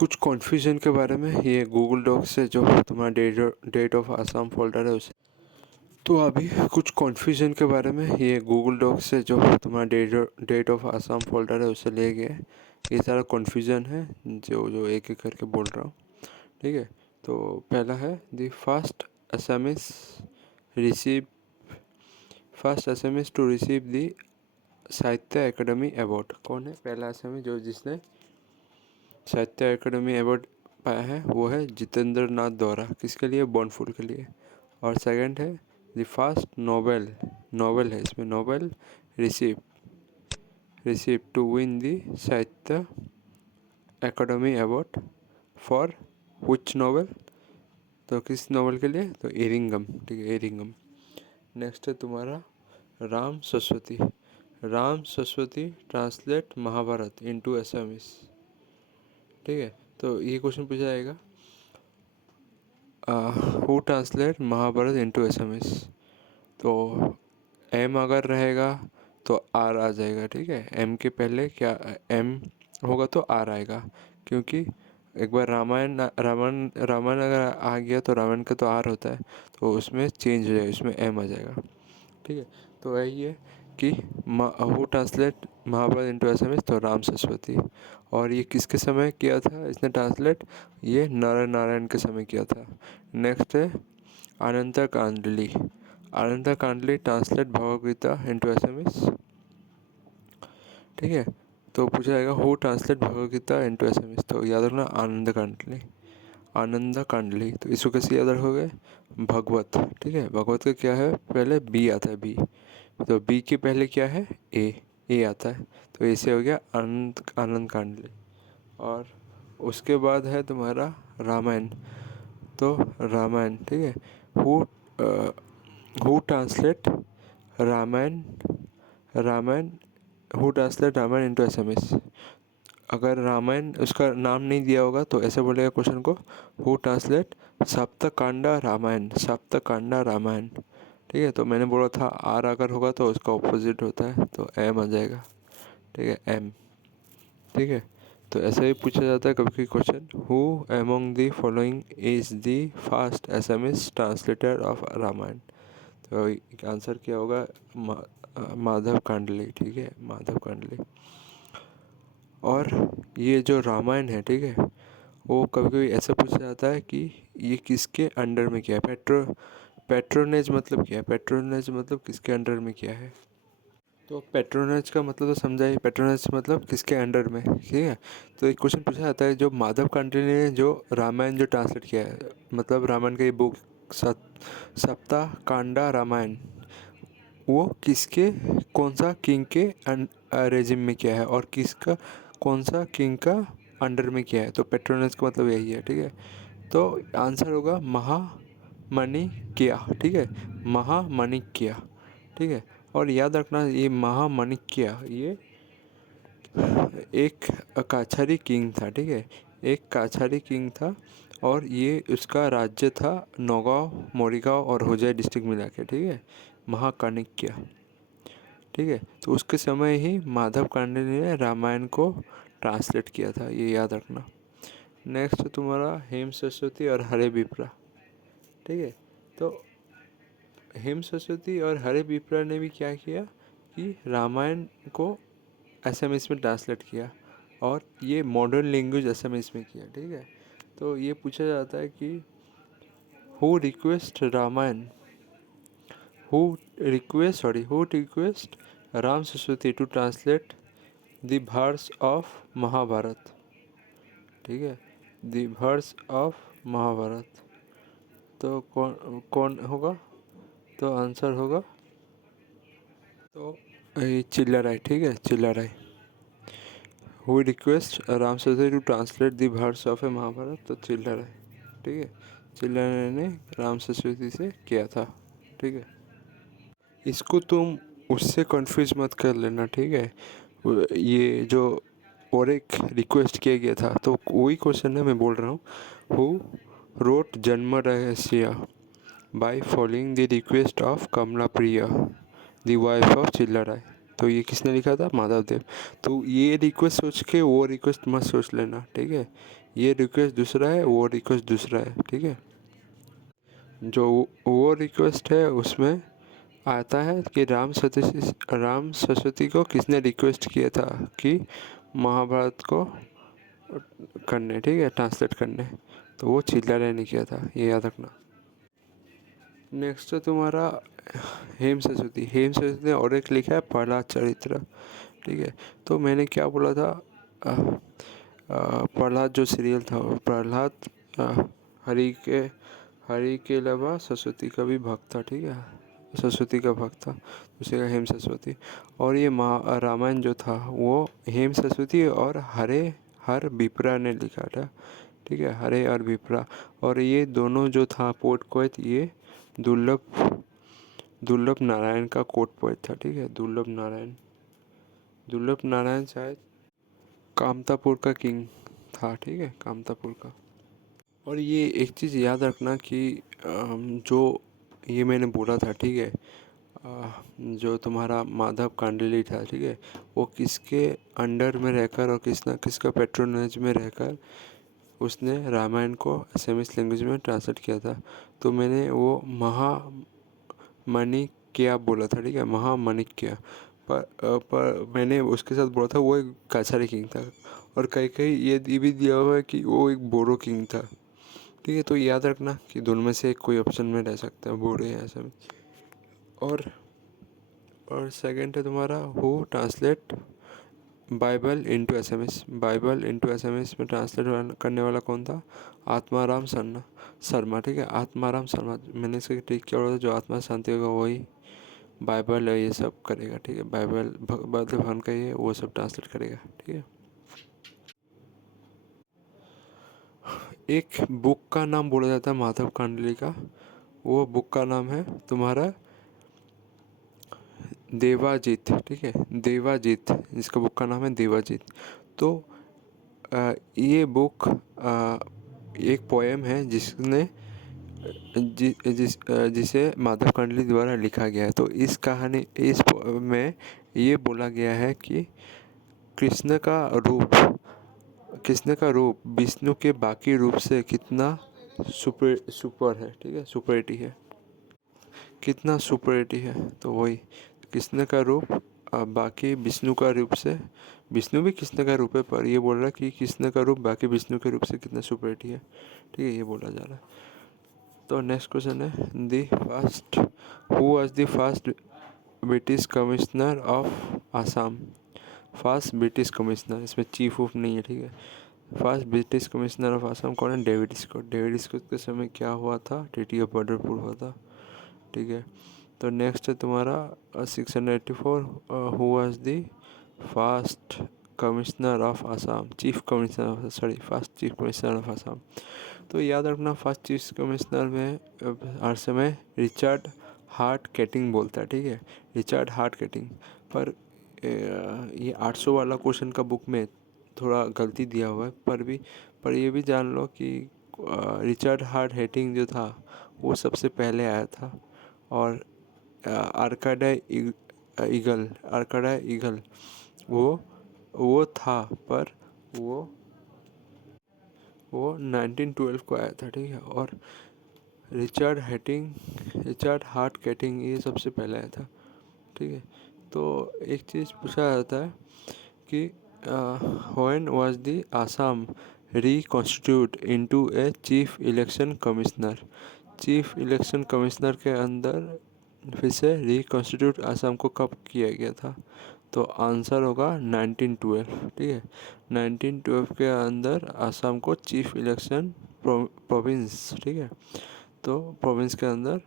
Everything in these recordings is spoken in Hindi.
कुछ कन्फ्यूजन के बारे में ये गूगल डॉक्स से जो तुम्हारा डेट ऑफ आसाम फोल्डर है उसे तो अभी कुछ कन्फ्यूजन के बारे में ये गूगल डॉक्स से जो तुम्हारा डेट ऑफ आसाम फोल्डर है उसे ले गया। ये सारा कन्फ्यूजन है जो जो एक एक करके बोल रहा हूँ। ठीक है, तो पहला है the receive first Assamese to receive the Sahitya academy award. कौन है पहला एसएमएस जो जिसने साहित्य अकेडमी अवार्ड पाया है? वो है जितेंद्र नाथ द्वारा। किसके लिए? बॉर्नफुल के लिए। और सेकंड है द फर्स्ट नोबेल है इसमें novel receive to win the Sahitya academy award for which novel? तो किस नोवेल के लिए? तो एरिंगम। ठीक है, एरिंगम। नेक्स्ट है तुम्हारा राम सरस्वती ट्रांसलेट महाभारत इनटू असमीज। ठीक है, तो ये क्वेश्चन पूछा जाएगा who translate Mahabharata into Assamese. तो एम अगर रहेगा तो आर आ जाएगा। ठीक है, एम के पहले क्या एम होगा तो आर आएगा, क्योंकि एक बार रामायण रावण रामायण अगर आ गया तो रामायण का तो आर होता है, तो उसमें चेंज हो जाएगा, उसमें एम आ जाएगा। ठीक है, तो यही है कि who translate Mahabharata into SMS, तो राम सरस्वती। और ये किसके समय किया था इसने ट्रांसलेट? ये नारायण के समय किया था। नेक्स्ट है Ananta Kandali translate Bhagavad Gita into SMS. ठीक है, तो पूछा जाएगा who translate Bhagavad Gita into SMS. तो याद रखना आनंद कांडली। तो इसको कैसे याद रखोगे? भगवत। ठीक है, भगवत का क्या है? पहले बी आता है, बी। तो बी के पहले क्या है? ए आता है, तो ऐसे हो गया आनंद कांडली। और उसके बाद है तुम्हारा रामायण। तो रामायण, ठीक है, who who translate Ramayana Ramayana who translate Ramayana into Assamese. अगर रामायण उसका नाम नहीं दिया होगा तो ऐसे बोलेगा क्वेश्चन को, हु ट्रांसलेट सप्तकांडा रामायण। ठीक है, तो मैंने बोला था आर अगर होगा तो उसका ऑपोजिट होता है, तो एम आ जाएगा। ठीक है, एम। ठीक है, तो ऐसा ही पूछा जाता है कभी कभी question, who among the following is the first Assamese translator of Ramayana. तो आंसर क्या होगा? माधव कांडली। ठीक है, माधव कांडली। और ये जो रामायण है, ठीक है, वो कभी कभी ऐसा पूछा जाता है कि ये किसके अंडर में किया है? पेट्रोनेज मतलब क्या है? पेट्रोनेज मतलब किसके अंडर में किया है? तो पेट्रोनेज का मतलब तो समझा ही, पेट्रोनेज मतलब किसके अंडर में। ठीक है, तो एक क्वेश्चन पूछा जाता है जो माधव कांडली ने जो रामायण जो ट्रांसलेट किया है, मतलब रामायण का ये बुक सप्ताह कांडा रामायण, वो किसके कौन सा किंग के रेजिम में किया है और किसका कौन सा किंग का अंडर में किया है? तो पेट्रोनेज का मतलब यही है। ठीक है, तो आंसर होगा महामणिक्य। ठीक है, महामणिक्य। ठीक है, और याद रखना ये महामणिक्य ये एक काछारी किंग था। ठीक है, एक काछारी किंग था, और ये उसका राज्य था नौगांव, मोरीगांव और होजाई डिस्ट्रिक्ट मिला के। ठीक है, महाकाणिक्य। ठीक है, तो उसके समय ही माधव कांडे ने रामायण को ट्रांसलेट किया था, ये याद रखना। नेक्स्ट है तुम्हारा हेम सरस्वती और हरे विप्रा। ठीक है, तो हेम सरस्वती और हरे विप्रा ने भी क्या किया कि रामायण को एसएमएस में ट्रांसलेट किया, और ये मॉडर्न लैंग्वेज एसएमएस में किया। ठीक है, तो ये पूछा जाता है कि who request Ramayana who request Ram Saraswati to translate the verse of Mahabharata. ठीक है, द वर्स ऑफ महाभारत। तो कौन कौन होगा? तो आंसर होगा तो ये चिल्लाराय। ठीक है, Chilarai. Who request Ram Saraswati to translate the verse of a Mahabharata, तो चिल्लाराय। ठीक है, चिल्लाराय ने राम सरस्वती से किया था। ठीक है, इसको तुम उससे कंफ्यूज मत कर लेना। ठीक है, ये जो और एक रिक्वेस्ट किया गया था तो वही क्वेश्चन है, मैं बोल रहा हूँ। Who wrote Janma Rahasya by following the request of Kamala Priya the wife of Chilarai. तो ये किसने लिखा था? माधव देव। तो ये रिक्वेस्ट सोच के वो रिक्वेस्ट मत सोच लेना। ठीक है, ये रिक्वेस्ट दूसरा है, वो रिक्वेस्ट दूसरा है, ठीक है। जो वो रिक्वेस्ट है उसमें आता है कि राम सरस्वती को किसने रिक्वेस्ट किया था कि महाभारत को करने, ठीक है, ट्रांसलेट करने। तो वो चिल्ला ने किया था, ये याद रखना। नेक्स्ट है तुम्हारा हेम सरस्वती। हेम सरस्वती ने और एक लिखा है प्रहलाद चरित्र, ठीक है। तो मैंने क्या बोला था, प्रहलाद जो सीरियल था, प्रहलाद हरि के हरि के अलावा सरस्वती का भी भक्त था, ठीक है, सरस्वती का भक्त था, उसी का हेम सरस्वती। और ये रामायण जो था वो हेम सरस्वती और हर विप्रा ने लिखा था, ठीक है, हरे और विप्रा। और ये दोनों जो था पोट पोएट, ये दुर्लभ दुर्लभ नारायण का कोट पोएट था, ठीक है। दुर्लभ नारायण शायद कामतापुर का किंग था, ठीक है, कामतापुर का। और ये एक चीज़ याद रखना कि जो ये मैंने बोला था, ठीक है, जो तुम्हारा माधव कांडली था, ठीक है, वो किसके अंडर में रहकर और किसका पेट्रोनेज में रहकर उसने रामायण को असमीज लैंग्वेज में ट्रांसलेट किया था। तो मैंने वो महामणिक्य बोला था, ठीक है, महामणिक्य। पर मैंने उसके साथ बोला था वो एक काछारी किंग था। और कहीं कहीं ये भी दिया हुआ है कि वो एक बोरो किंग था, ठीक है। तो याद रखना कि दोनों में से कोई ऑप्शन में रह सकता है, बोरो या असमीज। और सेकंड है तुम्हारा who translate Bible into SMS. Bible into SMS में ट्रांसलेट करने वाला कौन था, आत्माराम शर्मा, ठीक है, आत्माराम शर्मा। मैंने इसका ठीक किया था, जो आत्मा शांति होगा वही बाइबल ये सब करेगा, ठीक है, बाइबल भगवान का ये वो सब ट्रांसलेट करेगा, ठीक है। एक बुक का नाम बोला जाता है माधव कांडली का, वो बुक का नाम है तुम्हारा देवाजीत, ठीक है, देवाजीत, जिसका बुक का नाम है देवाजीत। तो ये बुक एक पोएम है जिसे माधव कांडली द्वारा लिखा गया है। तो इस में ये बोला गया है कि कृष्ण का रूप विष्णु के बाकी रूप से कितना सुपर है, ठीक है, सुपरिटी है, कितना सुपरिटी है। तो वही कृष्ण का रूप बाकी विष्णु का रूप से, विष्णु भी कृष्ण का रूप है, पर ये बोल रहा है कि कृष्ण का रूप बाकी विष्णु के रूप से कितना सुपरिटी है, ठीक है, ये बोला जा रहा है। तो नेक्स्ट क्वेश्चन है who was the first British commissioner of Assam. First British commissioner, इसमें चीफ ऑफ नहीं है, ठीक है। First British commissioner of Assam कौन है, डेविड स्कॉट। डेविड स्कॉट के समय क्या हुआ था, ट्रीटी ऑफ बदरपुर हुआ था, ठीक है। तो नेक्स्ट है तुम्हारा 684 who was the first commissioner of Assam, first chief commissioner of Assam. तो याद रखना फर्स्ट चीफ कमिश्नर में हर समय रिचर्ड हार्ट कैटिंग बोलता है, ठीक है, रिचर्ड हार्ट कैटिंग। पर ये 800 वाला क्वेश्चन का बुक में थोड़ा गलती दिया हुआ है, पर ये भी जान लो कि रिचर्ड हार्ट हेटिंग जो था वो सबसे पहले आया था। और आर्काडाई ईगल वो था, पर वो 1912 को आया था, ठीक है। और रिचर्ड हार्ट कैटिंग ये सबसे पहले आया था, ठीक है। तो एक चीज़ पूछा जाता है कि when was the Assam reconstitute into a chief election commissioner. Chief election commissioner के अंदर फिर से रिकॉन्स्टिट्यूट आसाम को कब किया गया था। तो आंसर होगा 1912, ठीक है। 1912 के अंदर आसाम को चीफ इलेक्शन प्रोविंस, ठीक है, तो प्रोविंस के अंदर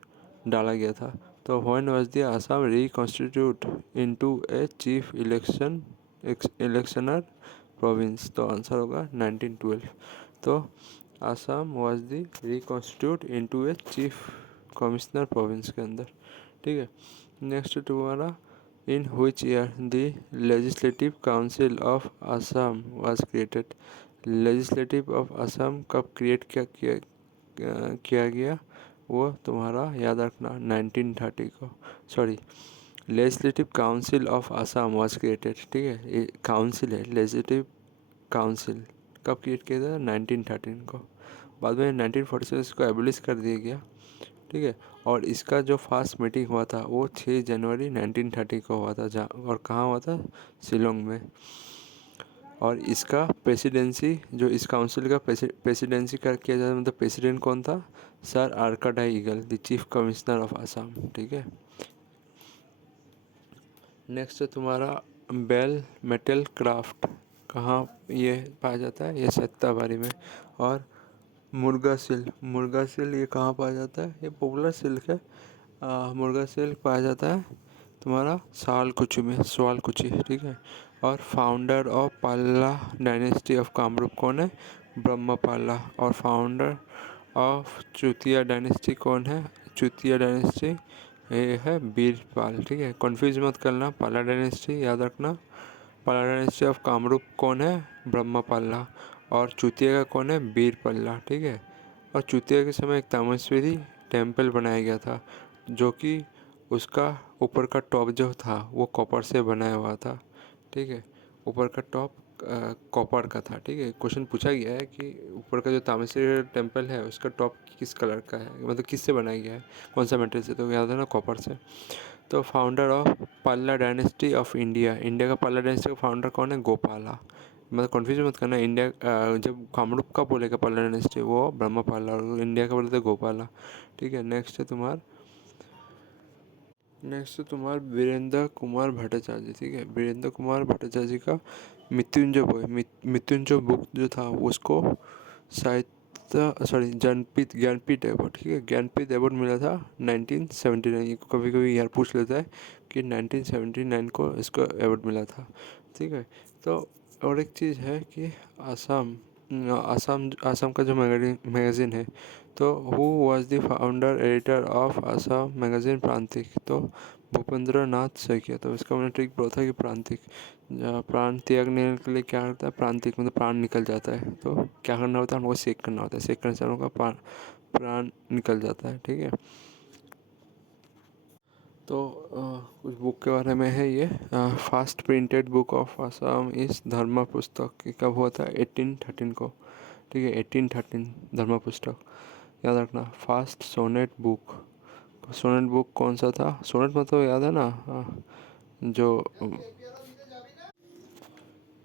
डाला गया था। तो when was the Assam reconstitute into a chief electioner province. तो आंसर होगा 1912। तो Assam was the reconstitute into a chief commissioner province के अंदर, ठीक है। नेक्स्ट तुम्हारा in which year the legislative council of Assam was created. Legislative of Assam कब क्रिएट किया गया, वो तुम्हारा याद रखना 1930 को। Legislative council of Assam was created, ठीक है, ये काउंसिल है, लेजिस्लेटिव काउंसिल, कब क्रिएट किया था? 1913 को। बाद में 1946 इसको एबलिश कर दिया गया, ठीक है। और इसका जो फर्स्ट मीटिंग हुआ था वो 6 जनवरी 1930 को हुआ था, जहाँ और कहाँ हुआ था? शिलोंग में। और इसका प्रेसिडेंसी, जो इस काउंसिल का प्रेसिडेंसी कर किया जाता है, मतलब प्रेसिडेंट कौन था? Sir Archdale Earle, the chief commissioner of Assam, ठीक है। नेक्स्ट है तुम्हारा बेल मेटल क्राफ्ट, कहाँ ये पाया जाता है? ये सत्ताबारी में। और मुर्गा सिल ये कहाँ पाया जाता है? ये पॉपुलर सिल्क है। मुर्गा सिल्क पाया जाता है तुम्हारा सालकुची में, स्वालकुची, ठीक है। और फाउंडर ऑफ पाला डायनेस्टी ऑफ कामरूप कौन है? ब्रह्मपाला। और फाउंडर ऑफ चुतिया डायनेस्टी कौन है? चुतिया डायनेस्टी ये है बीरपाल, ठीक है। कंफ्यूज मत करना, पाला डायनेस्टी याद रखना। पाला डायनेस्टी ऑफ कामरूप कौन है? ब्रह्मपाला। और चुतिया का कौन है? बीरपल्ला, ठीक है। और चुतिया के समय एक तामेश्वरी टेम्पल बनाया गया था, जो कि उसका ऊपर का टॉप जो था वो कॉपर से बनाया हुआ था, ठीक है। ऊपर का टॉप कॉपर का था, ठीक है। क्वेश्चन पूछा गया है कि ऊपर का जो तामेश्वरी टेम्पल है उसका टॉप किस कलर का है, मतलब किससे बनाया गया है, कौन सा मटेरियल से? तो याद है ना, कॉपर से। तो फाउंडर ऑफ पल्ला डायनेस्टी ऑफ इंडिया, इंडिया का पल्ला डायनेस्टी का फाउंडर कौन है? गोपाला। मतलब कन्फ्यूज मत करना, इंडिया जब कामरूप का बोलेगा पल्ला डायनेस्टी वो ब्रह्मपाला, और इंडिया का बोलते गोपाला, ठीक है। नेक्स्ट है तुम्हार वीरेंद्र कुमार भट्टाचार्य, ठीक है। वीरेंद्र कुमार भट्टाचार्य का मृत्युंजय बुक जो था उसको ज्ञानपीठ अवार्ड, ठीक है। ज्ञानपीठ अवार्ड मिला था 1979। कभी कभी यार पूछ लेता है कि 1979 को इसको अवार्ड मिला था, ठीक है। तो और एक चीज़ है कि आसाम आसाम आसाम का जो मैगज़ीन है, तो who was the founder editor of Assam magazine Prantik? तो भूपेंद्र नाथ सैकिया। तो इसका मैंने ट्रिक बोला था कि प्रांतिक, प्राण त्यागने के लिए क्या करता है? प्रांतिक मतलब प्राण निकल जाता है, तो क्या करना होता है? हमको सेक करना होता है, सेक करने से हम लोग का प्राण निकल जाता है, ठीक है। तो कुछ बुक के बारे में है ये। First printed book of Assam इस धर्म पुस्तक, कब हुआ था? 1813 को, ठीक है। 1813 धर्म पुस्तक याद रखना। फास्ट सोनेट बुक कौन सा था? सोनेट मतलब याद है ना, जो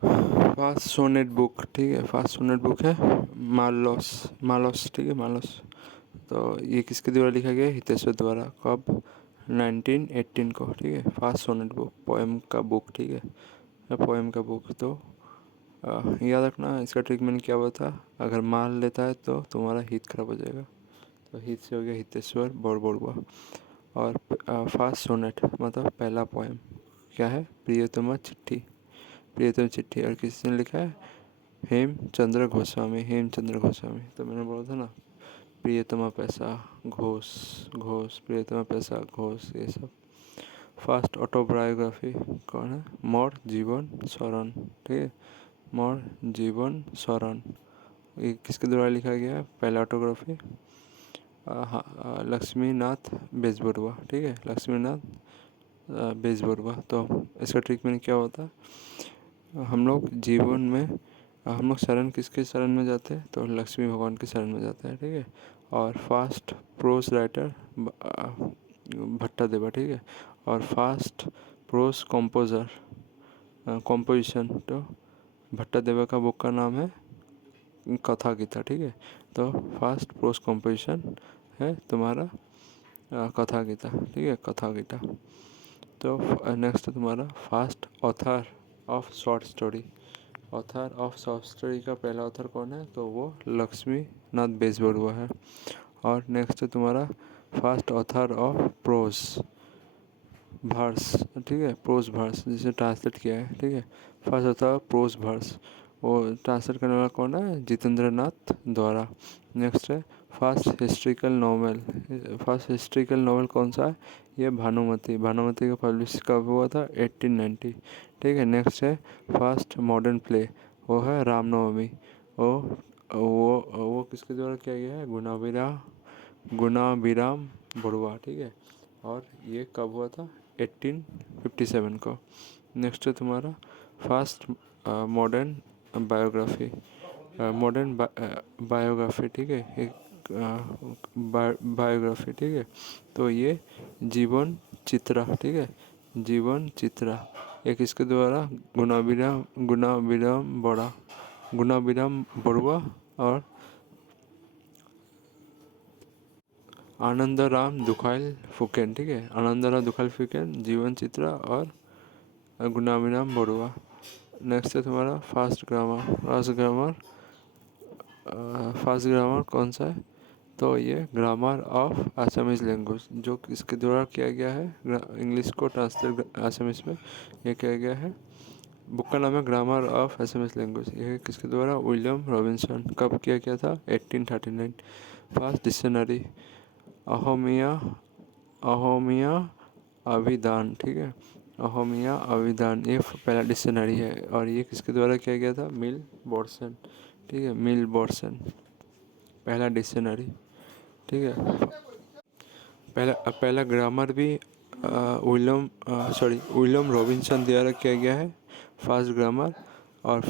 फास्ट सोनेट बुक, ठीक है। फास्ट सोनेट बुक है मालोस, ठीक है, मालोस। तो ये किसके द्वारा लिखा गया? हितेश्वर द्वारा। कब? 1918 को, ठीक है। फास्ट सोनेट बुक पोएम का बुक, ठीक है, पोएम का बुक। तो याद रखना, इसका ट्रीटमेंट क्या हुआ था? अगर माल लेता है तो तुम्हारा हित खराब हो जाएगा। तो हित से हो गया हितेश्वर बड़बड़ुआ। और फास्ट सोनेट मतलब पहला पोएम क्या है? प्रियतमा चिट्ठी। और किसने लिखा है? हेमचंद्र गोस्वामी। तो मैंने बोला था ना, प्रियतमा पैसा घोष प्रियतमा पैसा घोष, ये सब। फर्स्ट ऑटोबायोग्राफी कौन है? मोर जीवन शरण, ठीक है। मोर जीवन शरण ये किसके द्वारा लिखा गया है? पहला ऑटोग्राफी लक्ष्मीनाथ बेजबरुआ, ठीक है। लक्ष्मीनाथ बेजबरुआ। तो इसका ट्रीटमेंट क्या होता है? हम लोग जीवन में हम लोग शरण किसके शरण में जाते हैं? तो लक्ष्मी भगवान के शरण में जाते हैं, ठीक है। और फास्ट प्रोस राइटर भट्टा देवा, ठीक है। और फास्ट प्रोस कॉम्पोजिशन तो भट्टा देवा का बुक का नाम है कथा गीता, ठीक है। तो फास्ट प्रोस कॉम्पोजिशन है तुम्हारा कथा गीता, ठीक है, कथा गीता। तो नेक्स्ट है तुम्हारा fast author of short story का पहला ऑथर कौन है? तो वो लक्ष्मी नाथ बेजबरुआ है। और नेक्स्ट है तुम्हारा फर्स्ट ऑथर ऑफ वर्स, ठीक है, प्रोज वर्स जिसे ट्रांसलेट किया है, ठीक है। फर्स्ट ऑथर प्रोज वर्स, वो ट्रांसलेट करने वाला कौन है? जितेंद्र नाथ द्वारा। नेक्स्ट है फर्स्ट हिस्ट्रिकल नॉवल कौन सा है? ये भानुमति का पब्लिश कब हुआ था? 1890, ठीक है। नेक्स्ट है फर्स्ट मॉडर्न प्ले, वो है रामनवमी। वो किसके द्वारा किया गया है? गुणाभिराम बड़ुआ, ठीक है। और ये कब हुआ था? 1857 को। नेक्स्ट है तुम्हारा first modern biography modern biography, ठीक है, एक बायोग्राफी, ठीक है। तो ये जीवन चित्रा, ठीक है, जीवन चित्रा एक इसके द्वारा गुणाविराम बड़ुआ और आनंदराम दुखाइल फुकेन, ठीक है, आनंदराम दुखाइल फुकेन जीवन चित्रा और गुणाविराम बड़ुआ। नेक्स्ट है तुम्हारा फास्ट ग्रामर कौन सा है? तो ये ग्रामर ऑफ आसामीज लैंग्वेज जो इसके द्वारा किया गया है, इंग्लिश को ट्रांसलेट आसामीज में ये किया गया है। बुक का नाम है ग्रामर ऑफ आसामीज लैंग्वेज। ये किसके द्वारा? William Robinson. कब किया गया था? 1839। फास्ट डिक्शनरी अहोमिया अहोमिया अभिधान, ठीक है, अहोमिया अभिधान ये पहला डिक्शनरी है और ये किसके द्वारा किया गया था? मिल बॉर्सन, ठीक है, मिल बॉर्सन पहला डिक्शनरी, ठीक है। पहला ग्रामर भी विलियम रॉबिन्सन द्वारा किया गया है, फास्ट ग्रामर। और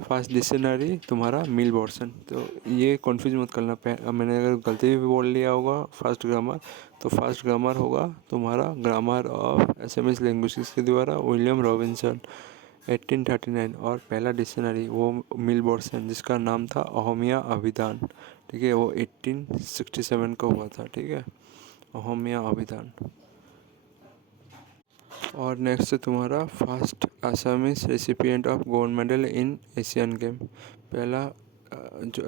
फास्ट डिक्शनरी तुम्हारा मिल बॉर्सन। तो ये कन्फ्यूज मत करना, मैंने अगर गलती भी बोल लिया होगा फास्ट ग्रामर, तो फास्ट ग्रामर होगा तुम्हारा ग्रामर ऑफ एसएमएस लैंग्वेज के द्वारा विलियम रॉबिन्सन 1839। और पहला डिक्शनरी वो मिल बॉर्सन जिसका नाम था अहोमिया अभिधान, ठीक है, वो 1867 को हुआ था, ठीक है, अहोमिया अभिधान। और नेक्स्ट है तुम्हारा first Assamese recipient of gold medal in Asian game. पहला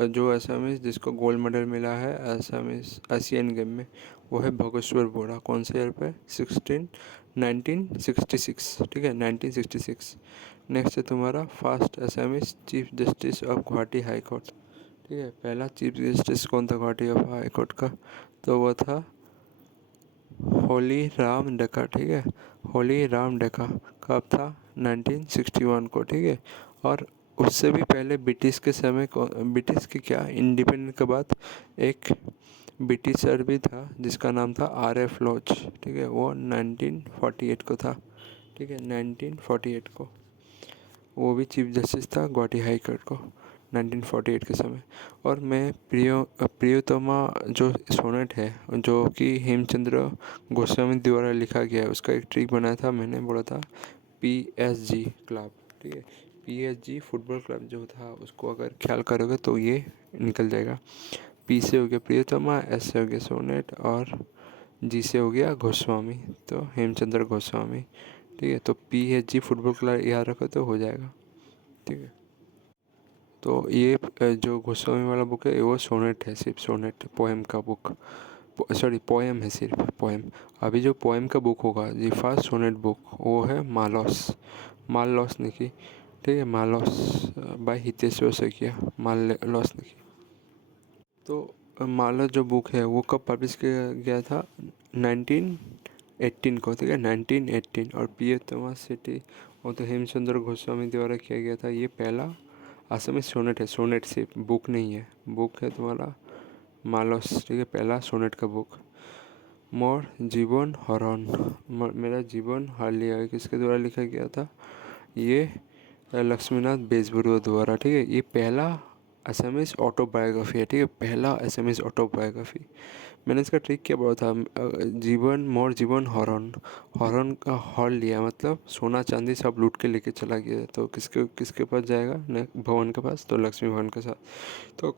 जो आसामीज जिसको गोल्ड मेडल मिला है आसामीज एशियन गेम में वो है भोगेश्वर बोरा। कौन से ईयर पे? 1966, ठीक है, 1966। नेक्स्ट है तुम्हारा first Assamese chief justice of Guwahati high court, ठीक है, पहला चीफ जस्टिस कौन था गुवाहाटी हाई कोर्ट का? तो वो था होली राम डेका, ठीक है, होली राम डेका। कब था? 1961 को, ठीक है। और उससे भी पहले ब्रिटिश के समय को, ब्रिटिश के क्या, इंडिपेंडेंस के बाद एक ब्रिटिशर भी था जिसका नाम था RF लॉज, ठीक है, वो 1948 को था, ठीक है, 1948 को वो भी चीफ जस्टिस था गुवाहाटी हाई कोर्ट को 1948 के समय। और मैं प्रियोतमा जो सोनेट है जो कि हेमचंद्र गोस्वामी द्वारा लिखा गया है उसका एक ट्रिक बनाया था, मैंने बोला था PSG क्लब, ठीक है, PSG फुटबॉल क्लब जो था उसको अगर ख्याल करोगे तो ये निकल जाएगा। P से हो गया प्रियोतमा, S से हो गया सोनेट और G से हो गया गोस्वामी, तो हेमचंद्र गोस्वामी, ठीक है। तो PSG फुटबॉल क्लब याद रखो तो हो जाएगा, ठीक है। तो ये जो गोस्वामी वाला बुक है वो सोनेट है, सिर्फ सोनेट पोएम का बुक, सॉरी पोएम है, सिर्फ पोएम। अभी जो पोएम का बुक होगा जी फर्स्ट सोनेट बुक वो है मालॉस लिखी, ठीक है, मालॉस बाय हितेश्वर सैकिया, मालॉस लिखी। तो मालॉस जो बुक है वो कब पब्लिश किया गया था? 1918 को, ठीक है, 1918। और प्रियोतमा सिटी वो तो हेमचंद्र गोस्वामी द्वारा किया गया था। ये पहला असमी सोनेट है, सोनेट सिर्फ बुक नहीं है, बुक है तुम्हारा मालस, ठीक है, पहला सोनेट का बुक। मोर जीवन हरण, मेरा जीवन हर लिया, किसके द्वारा लिखा गया था? ये लक्ष्मीनाथ बेजबरुआ द्वारा, ठीक है। ये पहला असमीज ऑटोबायोग्राफी है, ठीक है, पहला असमीज ऑटोबायोग्राफी। मैंने इसका ट्रिक क्या बोला था? जीवन हरण का हर लिया मतलब सोना चांदी सब लूट के लेके चला गया, तो किसके किसके पास जाएगा? भवन के पास, तो लक्ष्मी भवन के साथ। तो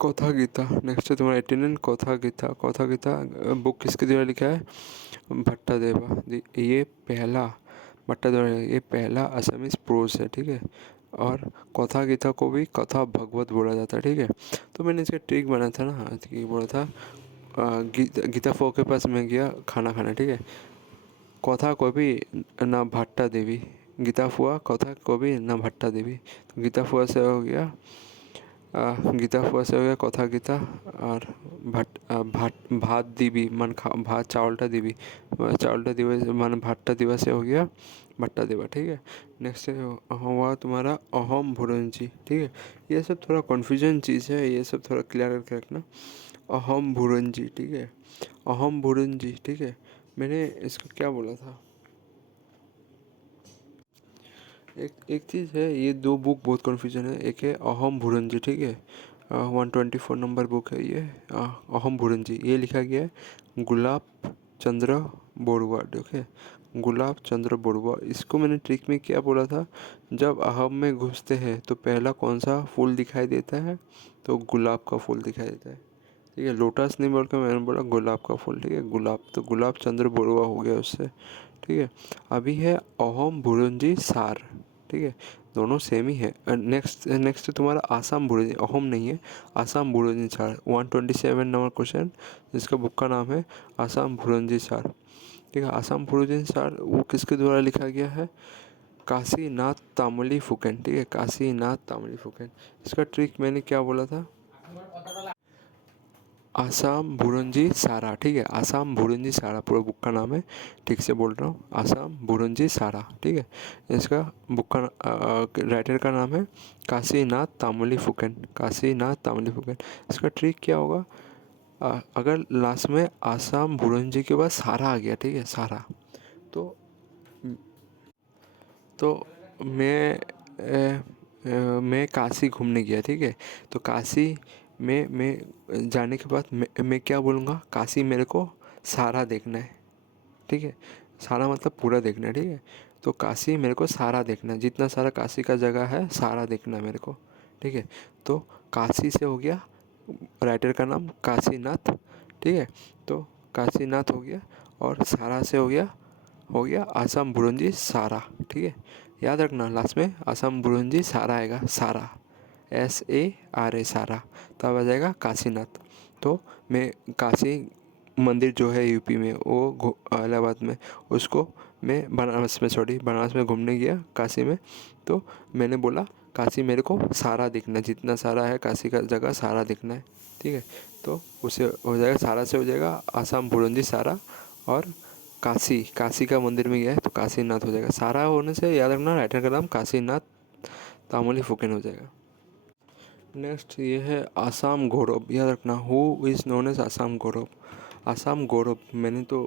कथा गीता नेक्स्ट है तुम्हारा 18। कथा गीता बुक किसके द्वारा लिखा है? भट्टा देवा। ये पहला भट्टा देवा, ये पहला असमीज प्रोज है, ठीक है। और कथा गीता को भी कथा भगवत बोला जाता है, ठीक है। तो मैंने इसका ट्रिक बनाया था ना कि बोला था गीता फो के पास मैं गया खाना खाना, ठीक है, कथा को भी ना भट्टा देवी, गीता फुआ कथा को भी ना भट्टा देवी, तो गीता फुआ से हो गया कथा गीता। और भात दिवी मान भात चावलटा दिवी, चावलटा दिवस मान भातटा दिवस से हो गया भट्टा देवा, ठीक है। नेक्स्ट हुआ तुम्हारा अहम भुरंजी, ठीक है। ये सब थोड़ा कन्फ्यूजन चीज़ है, ये सब थोड़ा क्लियर करके रखना। अहम भुरंजी, ठीक है, अहम भुरंजी, ठीक है। मैंने इसको क्या बोला था? एक चीज़ है, ये दो बुक बहुत कन्फ्यूजन है। एक है अहम बुरंजी, ठीक है, 124 नंबर बुक है ये, अहम बुरंजी, ये लिखा गया है गुलाब चंद्र बरुआ, ठीक है, गुलाब चंद्र बरुआ। इसको मैंने ट्रिक में क्या बोला था, जब अहम में घुसते हैं तो पहला कौन सा फूल दिखाई देता है, तो गुलाब का फूल दिखाई देता है, ठीक है। लोटस नहीं बोल के मैंने बोला गुलाब का फूल, ठीक है, गुलाब, तो गुलाब चंद्र बरुआ हो गया उससे, ठीक है। अभी है अहोम बुरंजी सार, ठीक है, दोनों सेम ही है। नेक्स्ट नेक्स्ट तुम्हारा आसाम बुरंजी, अहोम नहीं है, आसाम बुरंजी सार, 127 नंबर क्वेश्चन, जिसका बुक का नाम है आसाम बुरंजी सार, ठीक है। आसाम बुरंजी सार वो किसके द्वारा लिखा गया है, काशीनाथ तामली फुकेन, ठीक है, काशीनाथ तामली फुकेन। इसका ट्रिक मैंने क्या बोला था, आसाम बुरंजी सारा, ठीक है, आसाम बुरंजी सारा पूरा बुक का नाम है, ठीक से बोल रहा हूँ, आसाम बुरंजी सारा, ठीक है। इसका बुक का राइटर का नाम है काशीनाथ तामली फुकेन, काशीनाथ तामली फुकेन। इसका ट्रिक क्या होगा, अगर लास्ट में आसाम बुरंजी के बाद सारा आ गया, ठीक है, सारा, तो तो मैं काशी घूमने गया, ठीक है, तो काशी में मैं जाने के बाद मैं क्या बोलूँगा, काशी मेरे को सारा देखना है, ठीक है, सारा मतलब पूरा देखना है, ठीक है। तो काशी मेरे को सारा देखना है, जितना सारा काशी का जगह है सारा देखना है मेरे को, ठीक है। तो काशी से हो गया, राइटर का नाम काशीनाथ, ठीक है, तो काशीनाथ हो गया, और सारा से हो गया आसाम बुरंजी सारा, ठीक है। याद रखना लास्ट में आसाम बुरंजी सारा आएगा, सारा, SARA सारा, तब आ जाएगा काशीनाथ। तो मैं काशी मंदिर जो है यूपी में, वो इलाहाबाद में, उसको मैं बनारस में घूमने गया काशी में, तो मैंने बोला काशी मेरे को सारा दिखना है, जितना सारा है काशी का जगह सारा दिखना है, ठीक है। तो उससे हो जाएगा, सारा से हो जाएगा आसाम बुरंजी सारा, और काशी, काशी का मंदिर में गया है तो काशीनाथ हो जाएगा, सारा होने से याद रखना राइटर का नाम काशीनाथ तामली फुकेन हो जाएगा। नेक्स्ट ये है आसाम गौरव, याद रखना, who is known as Assam Gaurav. Assam Gaurav मैंने तो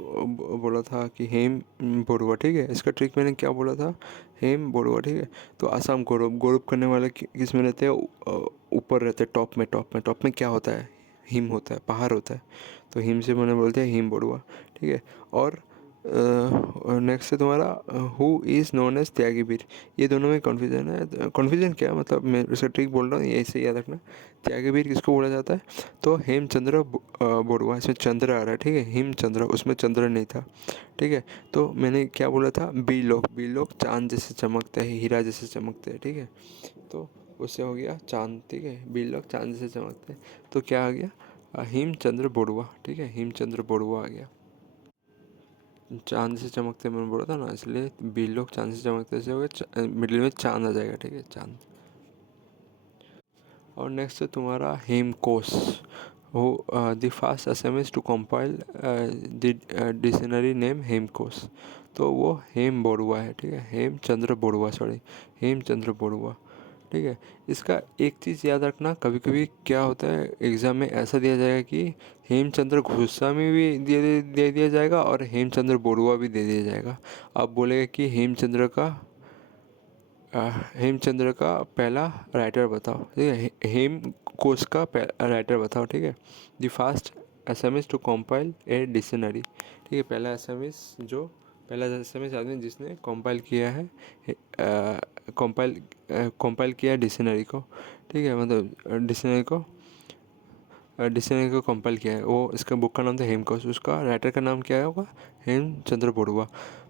बोला था कि हेम बरुआ, ठीक है, इसका ट्रिक मैंने क्या बोला था, हेम बरुआ, ठीक है। तो आसाम गौरव, गौरव करने वाले किस में रहते हैं, ऊपर रहते हैं, टॉप में क्या होता है, हिम होता है, पहाड़ होता है, तो हिम से मैंने बोलते हैं हिम बरुआ, ठीक है। और नेक्स्ट है तुम्हारा हु इज़ नोन एज त्यागीवीर। ये दोनों में कन्फ्यूजन है, कन्फ्यूजन क्या है मतलब, मैं उसका ट्रिक बोल रहा हूँ, ये ऐसे याद रखना। त्यागीवीर किसको बोला जाता है, तो हेमचंद्र बरुआ, इसमें चंद्र आ रहा है, ठीक है, हेमचंद्र, उसमें चंद्र नहीं था, ठीक है। तो मैंने क्या बोला था, बी लोग चांद जैसे चमकते हैं, हीरा जैसे चमकते हैं, ठीक है, तो उससे हो गया चांद, ठीक है, बी लोग चांद जैसे चमकते हैं, तो क्या आ गया, हेमचंद्र बरुआ, ठीक है, हेमचंद्र बरुआ आ गया। चांद से चमकते मैंने बोला था ना, इसलिए बी लोग चांद से चमकते से हो गया, मिडिल में चांद आ जाएगा, ठीक है, चांद। और नेक्स्ट है तुम्हारा हेमकोश, वो the first Assamese to compile the dictionary name Hemkosh, तो वो हेम बरुआ है, ठीक है, हेमचंद्र बरुआ, सॉरी, हेमचंद्र बरुआ, ठीक है। इसका एक चीज़ याद रखना, कभी कभी क्या होता है एग्ज़ाम में ऐसा दिया जाएगा कि हेमचंद्र गोस्वामी भी दे दिया जाएगा और हेमचंद्र बरुआ भी दे दिया जाएगा। आप बोलेगा कि हेमचंद्र का पहला राइटर बताओ, ठीक है, हेम कोश का राइटर बताओ, ठीक है। The first Assamese to compile a dictionary, ठीक है, पहला एसएमएस आदमी जिसने कंपाइल किया है, कंपाइल किया है डिक्शनरी को, ठीक है, मतलब डिक्शनरी को कंपाइल किया है वो, इसका बुक का नाम था हेमकोश, उसका राइटर का नाम क्या होगा, हेमचंद्र बरुआ।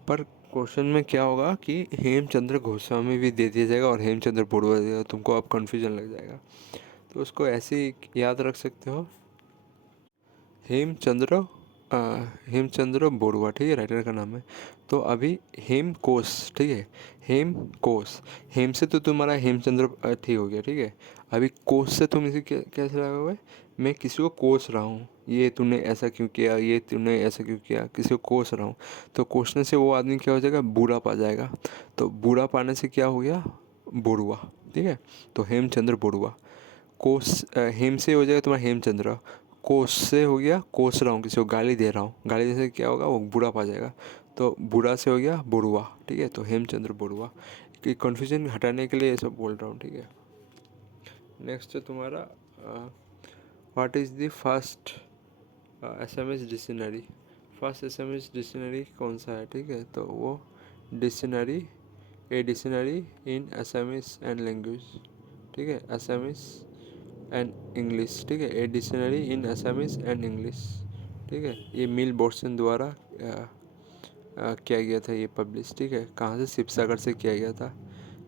पर क्वेश्चन में क्या होगा कि हेमचंद्र गोस्वामी भी दे दिया जाएगा और हेमचंद्र बरुआ दे दिया, तुमको अब कन्फ्यूजन लग जाएगा, तो उसको ऐसे ही याद रख सकते हो, हेमचंद्र अ, हेमचंद्र बरुआ, ठीक है, राइटर का नाम है। तो अभी हेमकोश, ठीक है, हेमकोश, हेम से तो तुम्हारा हेमचंद्र ठीक हो गया, ठीक है। अभी कोश से तुम इसे कैसे लगाओगे, मैं किसी को कोस रहा हूँ, ये तूने ऐसा क्यों किया, ये तूने ऐसा क्यों किया, किसी को कोस रहा हूँ, तो कोसने से वो आदमी क्या हो जाएगा, बुरा पा जाएगा, तो बुरा पाने से क्या हो गया, बरुआ, ठीक है। तो हेमचंद्र बरुआ, हेम से हो जाएगा तुम्हारा हेमचंद्र, कोस से हो गया कोस रहा हूँ, किसी को गाली दे रहा हूँ, गाली देने से क्या होगा, वो बुरा पा जाएगा, तो बुरा से हो गया बरुआ, ठीक है, तो हेमचंद्र बरुआ। कि कन्फ्यूजन हटाने के लिए ये सब बोल रहा हूँ, ठीक है। नेक्स्ट है तुम्हारा what is the first SMS dictionary. First SMS dictionary कौन सा है, ठीक है। तो वो dictionary dictionary in Assamese and language, ठीक है, असमीज एंड इंग्लिश, ठीक है। Dictionary in Assamese and English, ठीक है। ये मिल बोर्सन द्वारा किया गया था, ये पब्लिश, ठीक है। कहाँ से? शिवसागर से किया गया था,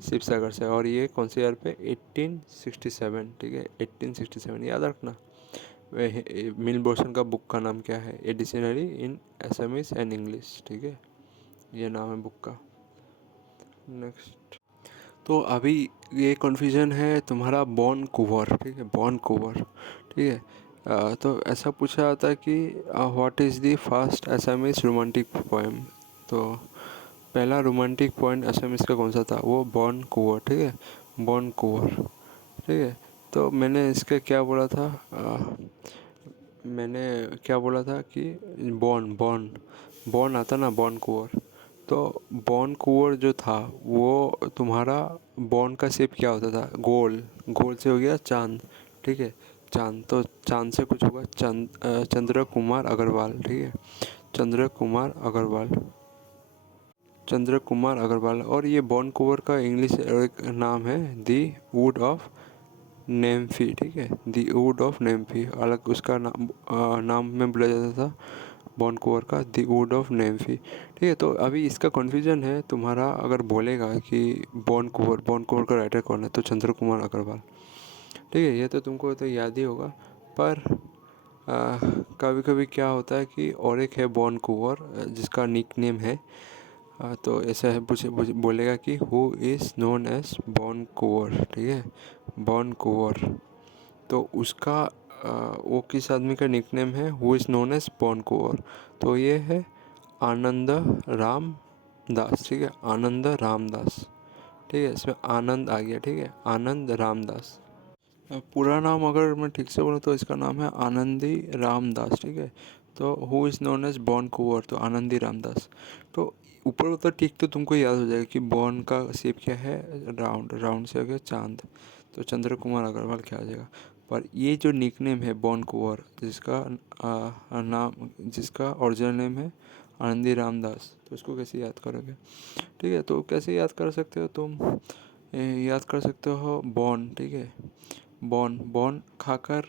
शिवसागर से। और ये कौन से ईयर पे? 1867, ठीक है, 1867 याद रखना। मिल बोर्सन का बुक का नाम क्या है? A dictionary in Assamese and English, ठीक है, ये नाम है बुक का। नेक्स्ट, तो अभी ये कन्फ्यूजन है तुम्हारा बॉन कूवर, ठीक है, बॉन कूवर, ठीक है। तो ऐसा पूछा जाता है कि what is the first Assamese romantic poem. तो पहला रोमांटिक पोएम असमीज का कौन सा था? वो बॉन कूवर, ठीक है, बॉन कूवर, ठीक है। तो मैंने इसका क्या बोला था? मैंने क्या बोला था कि बॉन बॉन बॉन आता ना, बॉन कूवर। तो बॉन कूवर जो था वो तुम्हारा बॉन का शेप क्या होता था? गोल, गोल से हो गया चांद, ठीक है, चांद। तो चांद से कुछ होगा, चंद्र कुमार अग्रवाल, ठीक है, चंद्र कुमार अग्रवाल, चंद्र कुमार अग्रवाल। और ये बॉन कूवर का इंग्लिश एक नाम है दी वुड ऑफ नेम्फी, ठीक है, दी वुड ऑफ नेम्फी। अलग उसका नाम में बोला जाता था बॉन कूवर का, दी वुड ऑफ नेम्फी, ठीक है। तो अभी इसका कन्फ्यूजन है तुम्हारा, अगर बोलेगा कि बॉन कूवर का राइटर कौन है, तो चंद्र कुमार अग्रवाल, ठीक है। ये तो तुमको तो याद ही होगा। पर कभी कभी क्या होता है कि और एक है बॉन कूवर जिसका निक नेम है, तो ऐसा है, बोलेगा कि हु इज़ नोन एज बॉन कूवर, ठीक है, बॉन कूवर। तो उसका वो किस आदमी का निकनेम है? हु इज़ नोन एज बॉन कूवर। तो ये है आनंद राम दास, ठीक है, आनंद रामदास, ठीक है, इसमें आनंद आ गया, ठीक है, आनंद रामदास। पूरा नाम अगर मैं ठीक से बोलूँ तो इसका नाम है आनंदी रामदास, ठीक है। तो हु इज़ नोन एज बॉन कुंवर, तो आनंदी रामदास। तो ऊपर तो ठीक, तो तुमको याद हो जाएगा कि बॉन का शेप क्या है? राउंड, राउंड से हो गया चांद, तो चंद्र कुमार अग्रवाल क्या आ जाएगा। पर ये जो निकनेम है बॉन कुंवर, जिसका नाम, जिसका ओरिजिनल नेम है आनंदी रामदास, तो उसको कैसे याद करोगे? ठीक है, तो कैसे याद कर सकते हो तुम? याद कर सकते हो बॉन, ठीक है, बॉन, बॉन खाकर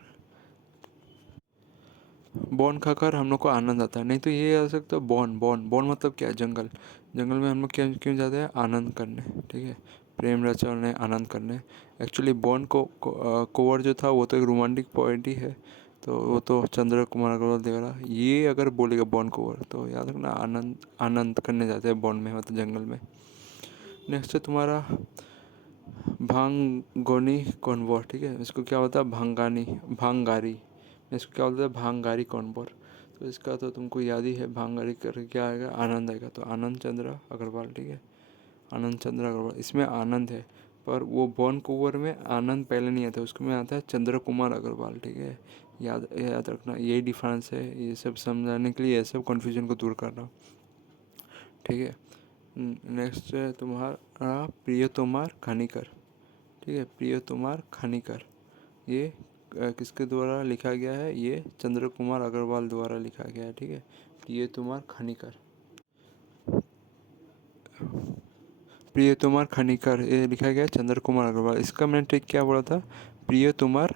हम लोग को आनंद आता है। नहीं तो ये आ सकता है बॉन, बॉन मतलब क्या है? जंगल, जंगल में हम लोग क्यों क्यों जाते हैं? आनंद करने, ठीक है, प्रेम रचने, आनंद करने। एक्चुअली बॉन कोवर जो था वो तो एक रोमांटिक पोएट ही है, तो वो तो चंद्र कुमार अग्रवाल देगा। ये अगर बोलेगा बॉन कोवर, तो याद रखना आनंद, आनंद करने जाते हैं बॉन में, मतलब जंगल में। नेक्स्ट है तुम्हारा भांगोनी कॉन्वोर, ठीक है, इसको क्या होता है? भांगारी, इसको क्या बोलते हैं? भांगारी कॉन्वोर। तो इसका तो तुमको याद ही है, भांगारी करके क्या आएगा? आनंद आएगा, तो आनंद चंद्र अग्रवाल, ठीक है, आनंद चंद्र अग्रवाल। इसमें आनंद है, पर वो बॉन कुंवर में आनंद पहले नहीं आता, उसमें आता है चंद्र कुमार अग्रवाल, ठीक है। याद याद रखना, यही डिफरेंस है, ये सब समझाने के लिए ये सब कन्फ्यूजन को दूर कर रहा हूँ, ठीक है। नेक्स्ट है तुम्हारा प्रियतोमार खानिकर, ठीक है, प्रियतोमार खानिकर। ये किसके द्वारा लिखा गया है? ये चंद्र कुमार अग्रवाल द्वारा लिखा गया है, ठीक है, प्रियतोमार खानिकर, प्रियतोमार खानिकर, ये लिखा गया है चंद्र कुमार अग्रवाल। इसका मैंने ट्रिक क्या बोला था? प्रियतोमार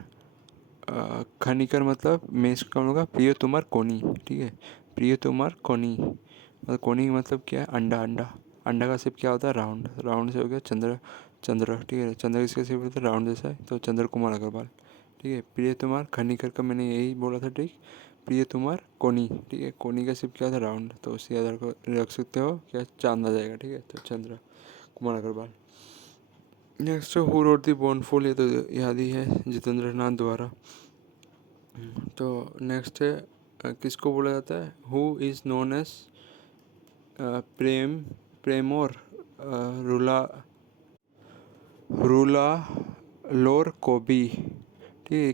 खानिकर, मतलब मैं इसका होगा प्रियतोमार कोनी, ठीक है, प्रियतोमार कोनी, मतलब कोनी मतलब क्या है? अंडा, अंडा, अंडा का शेप क्या होता है? राउंड, राउंड से हो गया चंद्र, चंद्र, ठीक है, चंद्र किसका शेप होता है? राउंड जैसा है, तो चंद्र कुमार अग्रवाल, ठीक है। प्रियतोमार खनिकर का मैंने यही बोला था ठीक, प्रियतोमार कोनी, ठीक है, कोनी का शेप क्या था? राउंड, तो उससे याद रख सकते हो क्या? चांद आ जाएगा, ठीक है, तो Chandra Kumar Agarwal. Next who wrote the Bonphul, ये तो याद ही है, जितेंद्र नाथ द्वारा। तो नेक्स्ट है किसको बोला जाता है? हु इज़ नोन एज प्रेमोर रूला रूला लोर कोबी, ठीक है,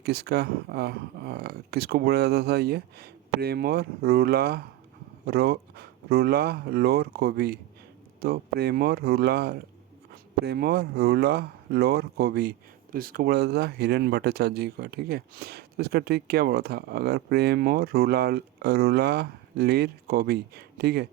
किसको बोला जाता था ये? प्रेमोर रूला लोर कोबी। तो प्रेमोर प्रेमोर रूला लोर को भी, तो इसको बोला था हिरेन भट्टाचार्य जी का, ठीक है। तो इसका ट्रिक क्या बोला था, अगर प्रेमोर रूला रूला लीर को भी, ठीक है,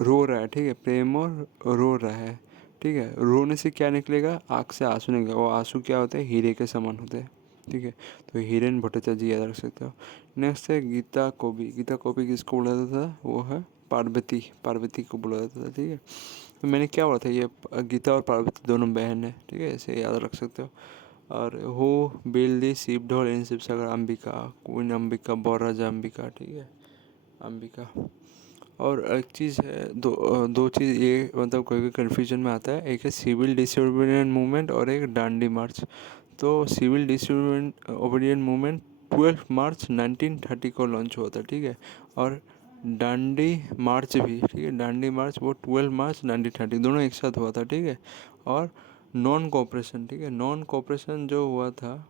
रो रहा है, ठीक है, प्रेमोर रो रहा है, ठीक है, रोने से क्या निकलेगा, आँख से आंसू निकलेगा, वो आंसू क्या होते हैं, हीरे के समान होते हैं, ठीक है। तो हिरेन भट्टाचार्य जी याद रख सकते हो। नेक्स्ट है गीता कौबी। गीता कौबी किसको बोला जाता था, वो है पार्वती, पार्वती को बोला जाता था, ठीक है। तो मैंने क्या बोला था, ये गीता और पार्वती दोनों बहन है, ठीक है, इसे याद रख सकते हो। और हो बिल दी शिव ढोल इन शिवसागर, अंबिका, क्वीन अंबिका, बौराजा अंबिका, ठीक है, अंबिका। और एक चीज़ है, दो चीज़ ये मतलब कोई कोई कन्फ्यूजन में आता है, एक है सिविल डिसोबीडियंट मूवमेंट और एक डांडी मार्च। तो सिविल डिसोबीडियंट मूवमेंट 12 मार्च 1930 को लॉन्च हुआ था, ठीक है। और डांडी मार्च भी, ठीक है, डांडी मार्च वो 12 मार्च 1930, दोनों एक साथ हुआ था, ठीक है। और नॉन कोऑपरेशन, ठीक है, नॉन कोऑपरेशन जो हुआ था,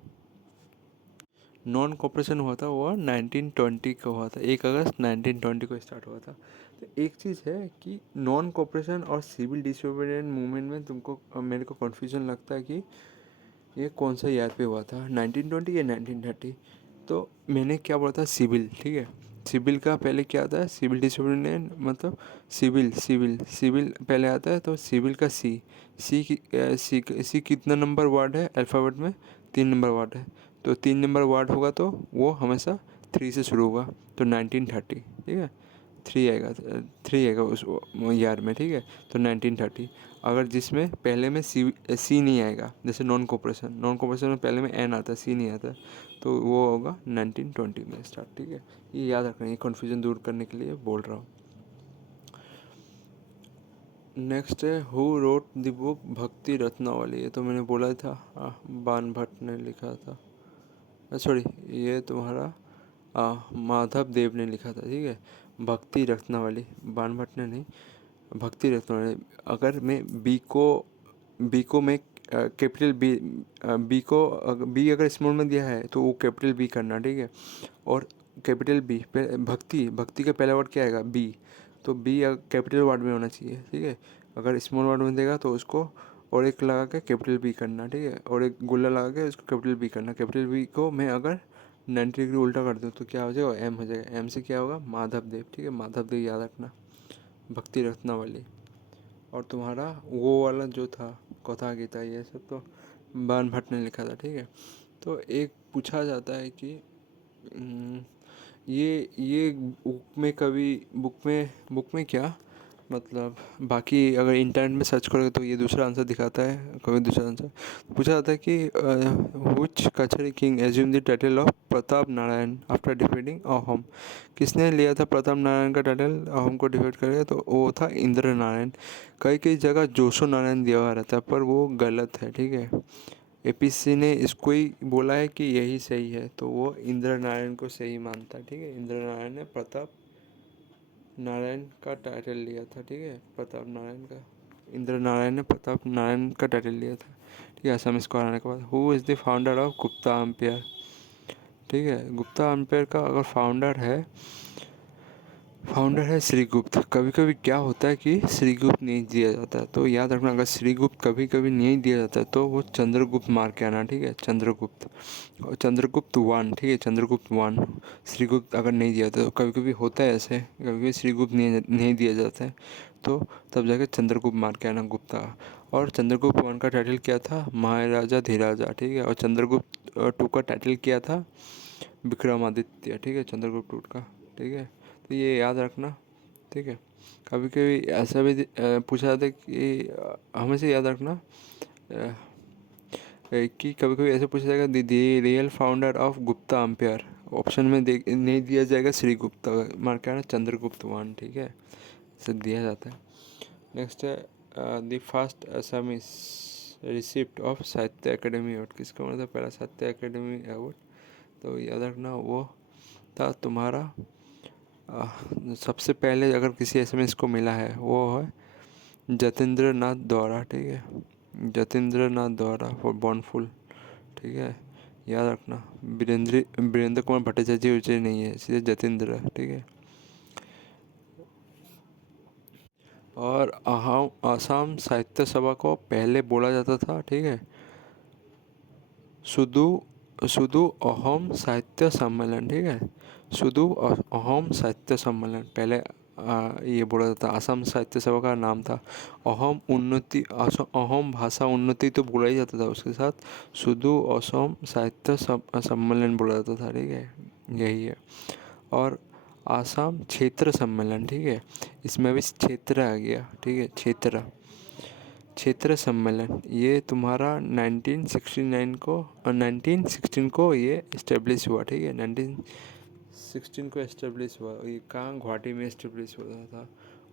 नॉन कोऑपरेशन हुआ था वो 1920 को हुआ था, 1 अगस्त 1920 को स्टार्ट हुआ था। तो एक चीज़ है कि नॉन कोऑपरेशन और सिविल डिसोबीडिएंट मूवमेंट में तुमको मेरे को कन्फ्यूजन लगता है कि ये कौन सा ईयर पे हुआ था, 1920 या 1930। तो मैंने क्या बोला था, सिविल, ठीक है। सिविल का पहले क्या आता है, सिविल डिसोबीडिएंट मतलब सिविल सिविल सिविल पहले आता है, तो सिविल का सी कितना नंबर वर्ड है अल्फ़ाबेट में, 3 नंबर वर्ड है। तो 3 नंबर वर्ड होगा तो वो हमेशा 3 से शुरू होगा, तो 1930, ठीक है, 3 आएगा उस ईयर में, ठीक है। तो 1930, अगर जिसमें पहले में सी नहीं आएगा, जैसे नॉन कोऑपरेशन में पहले में एन आता है, सी नहीं आता है, तो वो होगा 1920 में स्टार्ट, ठीक है। ये याद रखना, ये कन्फ्यूजन दूर करने के लिए बोल रहा हूँ। नेक्स्ट है हु रोट द बुक भक्ति रत्नावली, ये तो मैंने बोला ही था, बाण भट्ट ने लिखा था, सॉरी, ये तुम्हारा माधव देव ने लिखा था, ठीक है। भक्ति रत्नावली, बाण भट्ट ने नहीं, भक्ति रत्नावली। अगर मैं बी को मैं कैपिटल बी को बी अगर स्मॉल में दिया है तो वो कैपिटल बी करना, ठीक है। और कैपिटल बी भक्ति, भक्ति का पहला वर्ड क्या आएगा, बी, तो बी कैपिटल वर्ड में होना चाहिए, ठीक है। अगर स्मॉल वर्ड में देगा तो उसको और एक लगा के कैपिटल बी करना, ठीक है, और एक गोला लगा के उसको कैपिटल बी करना। कैपिटल बी को मैं अगर 90 डिग्री उल्टा कर दूँ तो क्या हो जाएगा, एम हो जाएगा, एम से क्या होगा, माधव देव, ठीक है, माधव देव याद रखना, भक्ति रत्नावली। और तुम्हारा वो वाला जो था कथा गीता, ये सब तो बाण भट्ट ने लिखा था, ठीक है। तो एक पूछा जाता है कि ये बुक में क्या मतलब, बाकी अगर इंटरनेट में सर्च करोगे तो ये दूसरा आंसर दिखाता है, कभी दूसरा आंसर पूछा जाता है कि व्हिच कचहरी king assume the title of Pratap Narayan after defeating Ahom. किसने लिया था प्रताप नारायण का टाइटल अहोम को डिफीट करके, तो वो था इंद्र नारायण। कई कई जगह जोशो नारायण दिया हुआ रहता है, पर वो गलत है, ठीक है। एपीसी ने इसको ही बोला है कि यही सही है, तो वो इंद्र नारायण को सही मानता है, ठीक है। इंद्र नारायण ने प्रताप नारायण का टाइटल लिया था, ठीक है, प्रताप नारायण का, इंद्र नारायण ने प्रताप नारायण का टाइटल लिया था, ठीक है, असम इसको हराने के बाद। Who is the founder of Gupta empire, ठीक है, गुप्ता अम्पायर का अगर फाउंडर है श्रीगुप्त। कभी कभी क्या होता है कि श्रीगुप्त नहीं दिया जाता है, तो याद रखना, अगर श्रीगुप्त कभी कभी नहीं दिया जाता है तो वो चंद्रगुप्त मार के आना, ठीक है, चंद्रगुप्त, और चंद्रगुप्त वन, ठीक है, चंद्रगुप्त वन। श्रीगुप्त अगर नहीं दिया जाता तो कभी कभी होता है ऐसे, कभी कभी श्रीगुप्त नहीं दिया जाता है, तो तब जाके चंद्रगुप्त मार के आना गुप्ता। और चंद्रगुप्त वन का टाइटल क्या था, महाराजा धीराजा, ठीक है। और चंद्रगुप्त टू का टाइटल क्या था, विक्रमादित्य, ठीक है, चंद्रगुप्त टू का, ठीक है। तो ये याद रखना, ठीक है। कभी कभी ऐसा भी पूछा जाता है कि हमेशा याद रखना कि कभी कभी ऐसे पूछा जाएगा the real founder of Gupta empire, option में नहीं दिया जाएगा श्री गुप्ता, मार के आना चंद्रगुप्त वन, ठीक है, इसे दिया जाता है। नेक्स्ट है the first Assamese receipt of साहित्य अकेडमी अवार्ड, किसका मतलब पहला साहित्य अकेडमी अवार्ड, तो याद रखना वो था तुम्हारा सबसे पहले अगर किसी एसएमएस को मिला है वो है जतेंद्र नाथ द्वारा, ठीक है, जतेंद्र नाथ द्वारा फॉर बॉर्नफुल, ठीक है, याद रखना। वीरेंद्र कुमार भट्टाचार्य उच्च नहीं है, सीधे जतेंद्र, ठीक है। और आसाम साहित्य सभा को पहले बोला जाता था, ठीक है, सुदू सुदू अहोम साहित्य सम्मेलन, ठीक है, सुदू अहोम साहित्य सम्मेलन पहले ये बोला जाता। असम साहित्य सभा का नाम था। अहोम भाषा उन्नति तो बोला ही जाता था, उसके साथ सुदू असम साहित्य सम्मेलन बोला जाता था, ठीक है, यही है। और आसाम क्षेत्र सम्मेलन, ठीक है, इसमें भी क्षेत्र आ गया, ठीक है, क्षेत्र क्षेत्र सम्मेलन ये तुम्हारा 1916 को ये इस्टेब्लिश हुआ, ठीक है, 1916 को इस्टेब्लिश हुआ। ये कहाँ, गुवाहाटी में इस्टेब्लिश हुआ था।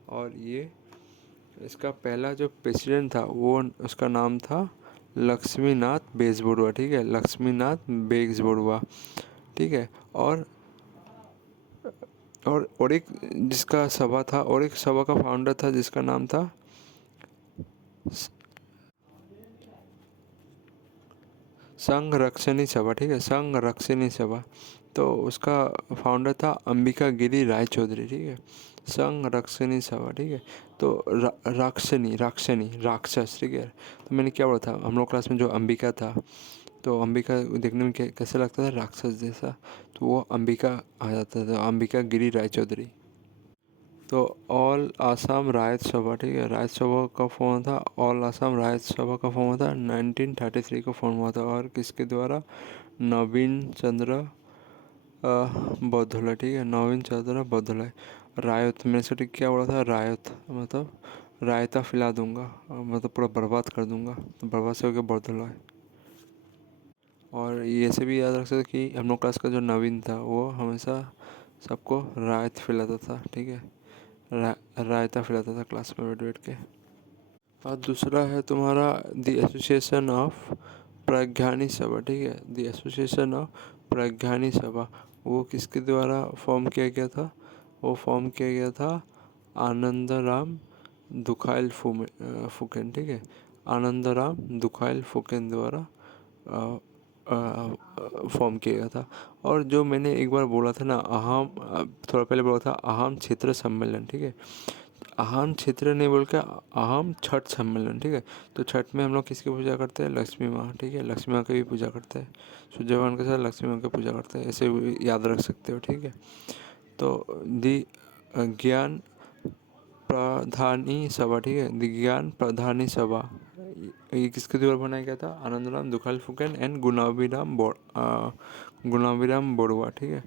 और ये इसका पहला जो प्रेसिडेंट था वो उसका नाम था लक्ष्मीनाथ बेजबरुआ, ठीक है, लक्ष्मीनाथ बेजबरुआ, ठीक है। और एक जिसका सभा था, और एक सभा का फाउंडर था जिसका नाम था संरक्षणी सभा, ठीक है, संरक्षणी सभा। तो उसका फाउंडर था अंबिका गिरी राय चौधरी, ठीक है, संरक्षणी सभा, ठीक है। तो राक्षनी राक्षनी राक्षस, ठीक है। तो मैंने क्या बोला था, हम लोग क्लास में जो अंबिका था, तो अंबिका देखने में कैसे लगता था, राक्षस जैसा, तो वो अंबिका आ जाता था, अंबिका गिरी राय चौधरी। तो ऑल आसाम रायत सभा, ठीक है, रायत सभा का फॉर्म था, ऑल आसाम रायत सभा का फॉर्म था 1933 को फॉर्म हुआ था। और किसके द्वारा, नवीन चंद्र बौद्धले, ठीक है, नवीन चंद्र बौद्धले। रायत में से क्या बोला था, रायत मतलब रायता फैला दूंगा, मतलब पूरा बर्बाद कर दूंगा, तो बर्बाद से हो गया बौद्धले। और ये से भी याद रख सकते कि हम लोग क्लास का जो नवीन था वो हमेशा सबको रायत फैलाता था, ठीक है, रायता फैलाता था क्लास में बैठ बैठ के। और दूसरा है तुम्हारा द एसोसिएशन ऑफ प्रज्ञानी सभा, ठीक है, द एसोसिएशन ऑफ प्रज्ञानी सभा। वो किसके द्वारा फॉर्म किया गया था, वो फॉर्म किया गया था आनंदराम दुखाइल फुकेन, ठीक है, आनंदराम दुखाइल फुकेन द्वारा फॉर्म किया गया था। और जो मैंने एक बार बोला था ना, थोड़ा पहले बोला था अहम क्षेत्र सम्मेलन, ठीक है, अहम क्षेत्र नहीं बोल के अहम छठ सम्मेलन, ठीक है। तो छठ में हम लोग किसकी पूजा करते हैं, लक्ष्मी माँ, ठीक है, लक्ष्मी माँ की भी पूजा करते हैं, सूर्य भगवान के साथ लक्ष्मी माँ की पूजा करते हैं, ऐसे भी याद रख सकते हो, ठीक है। तो दी ज्ञान प्रधानी सभा, ठीक है, ज्ञान प्रधानी सभा ये किसके द्वारा बनाया गया था, आनंदराम दुखाल फुकेन एंड गुलाबीराम बड़ुआ, ठीक है,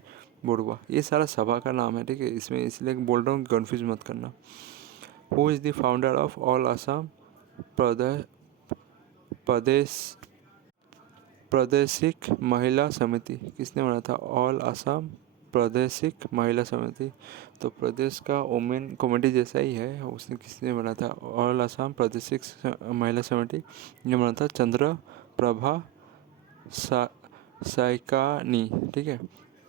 बड़ुआ। ये सारा सभा का नाम है, ठीक है, इसमें इसलिए बोल रहा हूँ, कन्फ्यूज मत करना। Who is the founder of all Assam Pradesh Pradeshik Mahila समिति, किसने बना था, ऑल आसाम प्रादेशिक महिला समिति। तो प्रदेश का वुमेन कमेटी जैसा ही है, उसने किसने बना था, ऑल आसाम प्रादेशिक महिला समिति, ये बना था चंद्र प्रभा सैकानी, ठीक है,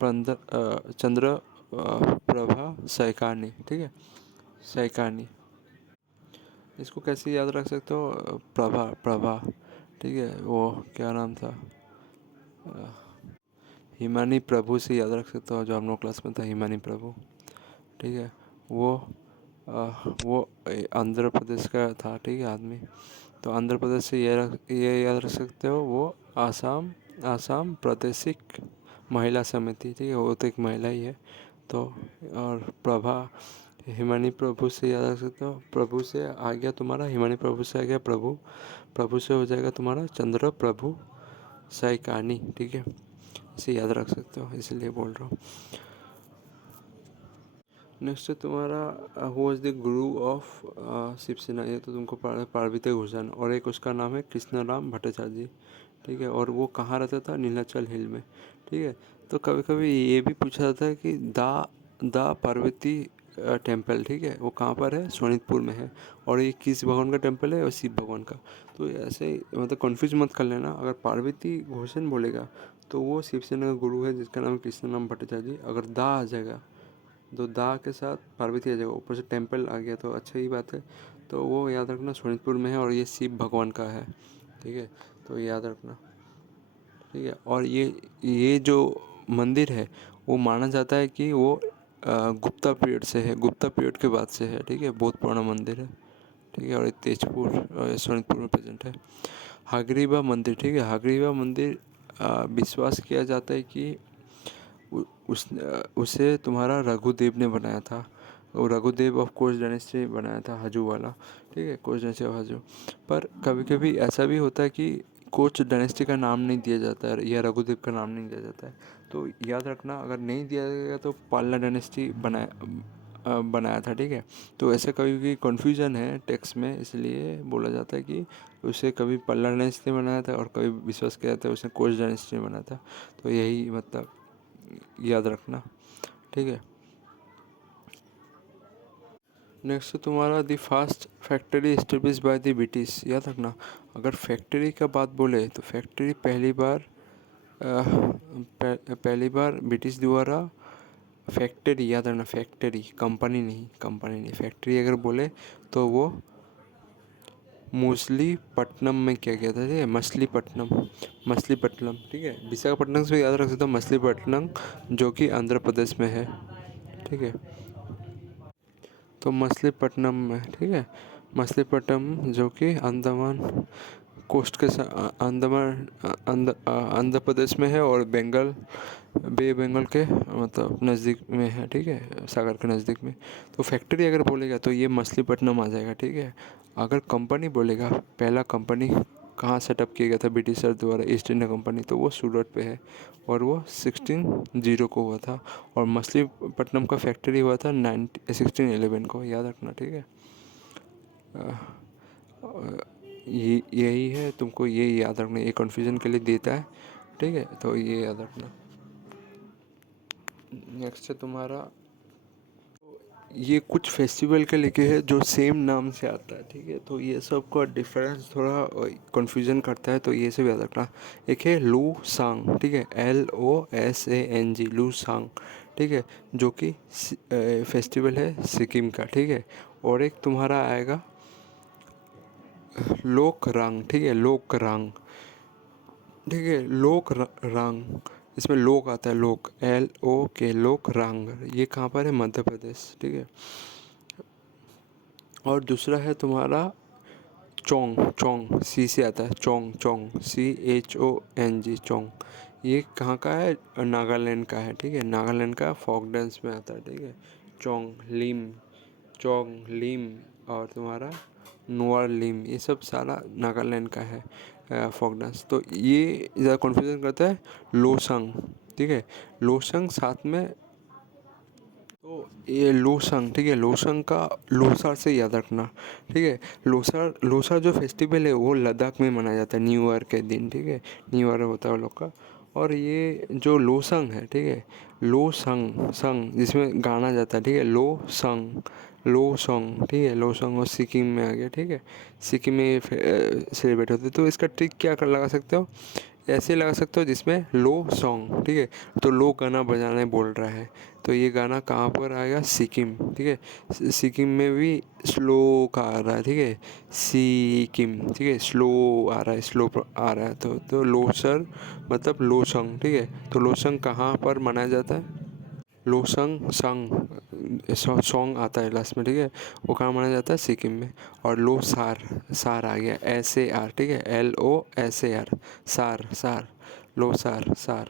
चंद्र प्रभा सैकानी, ठीक है, सैकानी। इसको कैसे याद रख सकते हो, प्रभा प्रभा, ठीक है, वो क्या नाम था, हिमानी प्रभु से याद रख सकते हो, जो हम लोग क्लास में था, हिमानी प्रभु, ठीक है। वो वो आंध्र प्रदेश का था, ठीक है, आदमी। तो आंध्र प्रदेश से ये याद रख सकते हो, वो आसाम आसाम प्रादेशिक महिला समिति, ठीक है, वो तो एक महिला ही है। तो और प्रभा हिमानी प्रभु से याद रख सकते हो, प्रभु से आ गया तुम्हारा, हिमानी प्रभु से आ गया प्रभु, प्रभु से हो जाएगा तुम्हारा चंद्र प्रभु सैकानी, ठीक है, इसे याद रख सकते हो, इसलिए बोल रहा हूँ। नेक्स्ट है तुम्हारा who was the Guru of Shiv Sena, ये तो तुमको पार्वती घोषाल, और एक उसका नाम है कृष्णराम भट्टाचार्य जी, ठीक है, और वो कहाँ रहता था, नीलाचल हिल में, ठीक है। तो कभी कभी ये भी पूछा जाता है कि दा पार्वती टेम्पल, ठीक है, वो कहाँ पर है, सोनितपुर में है, और ये किस भगवान का टेम्पल है, और शिव भगवान का। तो ऐसे मतलब कन्फ्यूज मत कर लेना, अगर पार्वती घोषण बोलेगा तो वो शिवसेना का गुरु है जिसका नाम कृष्णराम भट्टाचार्य जी। अगर दा आ जाएगा, तो दा के साथ पार्वती आ जाएगा, ऊपर से टेम्पल आ गया तो अच्छा ही बात है। तो वो याद रखना सोनितपुर में है, और ये शिव भगवान का है, ठीक है, तो याद रखना, ठीक है। और ये जो मंदिर है वो माना जाता है कि वो गुप्ता पीरियड से है, गुप्ता पीरियड के बाद से है, ठीक है, बहुत पुराना मंदिर है, ठीक है, और ये तेजपुर और यशवंतपुर में प्रेजेंट है। हागरीबा मंदिर, ठीक है, हागरीबा मंदिर विश्वास किया जाता है कि उसे तुम्हारा रघुदेव ने बनाया था। वो रघुदेव ऑफ कोच डायनेस्टी बनाया था, हजू वाला, ठीक है, कोच डायनेस्टी ऑफ हजू। पर कभी कभी ऐसा भी होता है कि कोच डायनेस्टी का नाम नहीं दिया जाता है या रघुदेव का नाम नहीं दिया जाता है। तो याद रखना, अगर नहीं दिया जाएगा तो पालना डायनेस्टी बनाया था, ठीक है। तो ऐसे कभी भी कन्फ्यूजन है टेक्स्ट में, इसलिए बोला जाता है कि उसे कभी पल्ला डायनेस्टी ने बनाया था और कभी विश्वास किया जाता है उसे कोच डायनेस्टी ने बनाया था। तो यही मतलब याद रखना, ठीक है। नेक्स्ट है तुम्हारा the fast factory establish by the British. याद रखना, अगर फैक्ट्री का बात बोले तो फैक्ट्री पहली बार ब्रिटिश द्वारा, फैक्ट्री याद रखना, फैक्ट्री, कंपनी नहीं फैक्ट्री अगर बोले तो वो मछलीपट्टनम में किया गया था, ठीक है, मछलीपट्टनम, ठीक है। विशाखापट्टनम से याद रख सकते हो मछलीपट्टनम, जो कि आंध्र प्रदेश में है, ठीक है। तो मछलीपट्टनम में, ठीक है, मछलीपट्टनम जो कि अंडमान कोस्ट के अंडमान आंध्र प्रदेश में है और बंगाल के मतलब नज़दीक में है, ठीक है, सागर के नज़दीक में। तो फैक्ट्री अगर बोलेगा तो ये मछलीपट्टनम आ जाएगा, ठीक है। अगर कंपनी बोलेगा, पहला कंपनी कहाँ सेटअप किया गया था ब्रिटिशर द्वारा, ईस्ट इंडिया कंपनी, तो वो सूरत पे है और वो 1600 को हुआ था। और मछलीपट्टनम का फैक्ट्री हुआ था 1611 को, याद रखना, ठीक है। यही है, तुमको ये याद रखना, ये कन्फ्यूज़न के लिए देता है, ठीक है, तो ये याद रखना। नेक्स्ट है तुम्हारा, ये कुछ फेस्टिवल के लेके है जो सेम नाम से आता है, ठीक है। तो ये सब का डिफरेंस थोड़ा कन्फ्यूजन करता है, तो ये सब याद रखना। एक है लू सांग, ठीक है, LOSANG, लू सांग, ठीक है, जो कि फेस्टिवल है सिक्किम का, ठीक है। और एक तुम्हारा आएगा लोकरांग, ठीक है, लोकरांग, ठीक है, रांग, इसमें लोक आता है, LOK, लोकरांग, ये कहाँ पर है, मध्य प्रदेश, ठीक है। और दूसरा है तुम्हारा चोंग, चोंग सी से आता है, चोंग, चोंग, CHONG, चोंग, ये कहाँ का है, नागालैंड का है, ठीक है, नागालैंड का फोक डांस में आता है, ठीक है। चोंग लिम और तुम्हारा नुआर लिम, ये सब सारा नागालैंड का है फोक डांस। तो ये ज़्यादा कन्फ्यूजन करता है लोसंग, ठीक है, लोसंग साथ में, तो ये लोसंग, ठीक है, लोसंग का लोसार से याद रखना, ठीक है। लोसार जो फेस्टिवल है वो लद्दाख में मनाया जाता है न्यू ईयर के दिन, ठीक है, न्यू ईयर होता है वो लोग का। और ये जो लोसंग है, ठीक है, लोसंग संग जिसमें गाना जाता है, ठीक है, लो सॉन्ग, ठीक है, लो सॉन्ग, और सिक्किम में आ गया, ठीक है, सिक्किम में सेलिब्रेट होते हैं। तो इसका ट्रिक क्या कर लगा सकते हो, ऐसे लगा सकते हो जिसमें लो सॉन्ग, ठीक है, तो लो गाना बजाने बोल रहा है, तो ये गाना कहाँ पर आएगा, सिक्किम, ठीक है, सिक्किम में भी स्लो का आ रहा है, ठीक है, सिक्किम, ठीक है, स्लो आ रहा है, स्लो आ रहा है, तो लोसर मतलब लोसंग, ठीक है। तो लोसंग कहाँ पर मनाया जाता है, लोसंग संग सॉन्ग आता है लास्ट में, ठीक है, वो कहाँ माना जाता है, सिक्किम में। और लो सार, सार आ गया, SAR, ठीक है, LOSAR, सार, सार, लो सार, सार,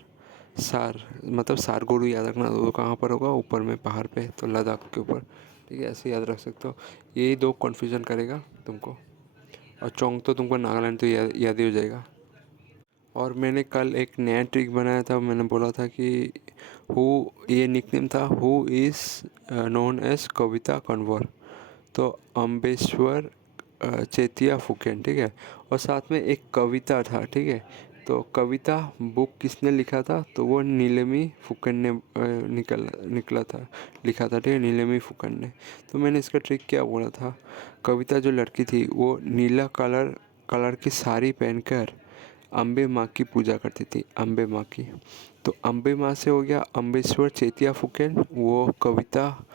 सार मतलब सार गुरु, याद रखना, वो कहाँ पर होगा, ऊपर में पहाड़ पे, तो लद्दाख के ऊपर, ठीक है, ऐसे याद रख सकते हो। यही दो कन्फ्यूजन करेगा तुमको। और चोंग तो तुमको नागालैंड तो याद ही हो जाएगा। और मैंने कल एक नया ट्रिक बनाया था, मैंने बोला था कि हु, ये निकनेम था, हु इज़ नोन एज कविता कन्वर, तो अम्बेश्वर चेतिया फुकेन, ठीक है। और साथ में एक कविता था, ठीक है, तो कविता बुक किसने लिखा था, तो वो नीलमी फुकन ने निकला था, लिखा था, ठीक है, नीलमी फुकन ने। तो मैंने इसका ट्रिक क्या बोला था, कविता जो लड़की थी वो नीला कलर की साड़ी पहनकर अम्बे माँ की पूजा करती थी, अम्बे माँ की। तो अम्बे माँ से हो गया अम्बेश्वर चेतिया फुकेन, वो कविता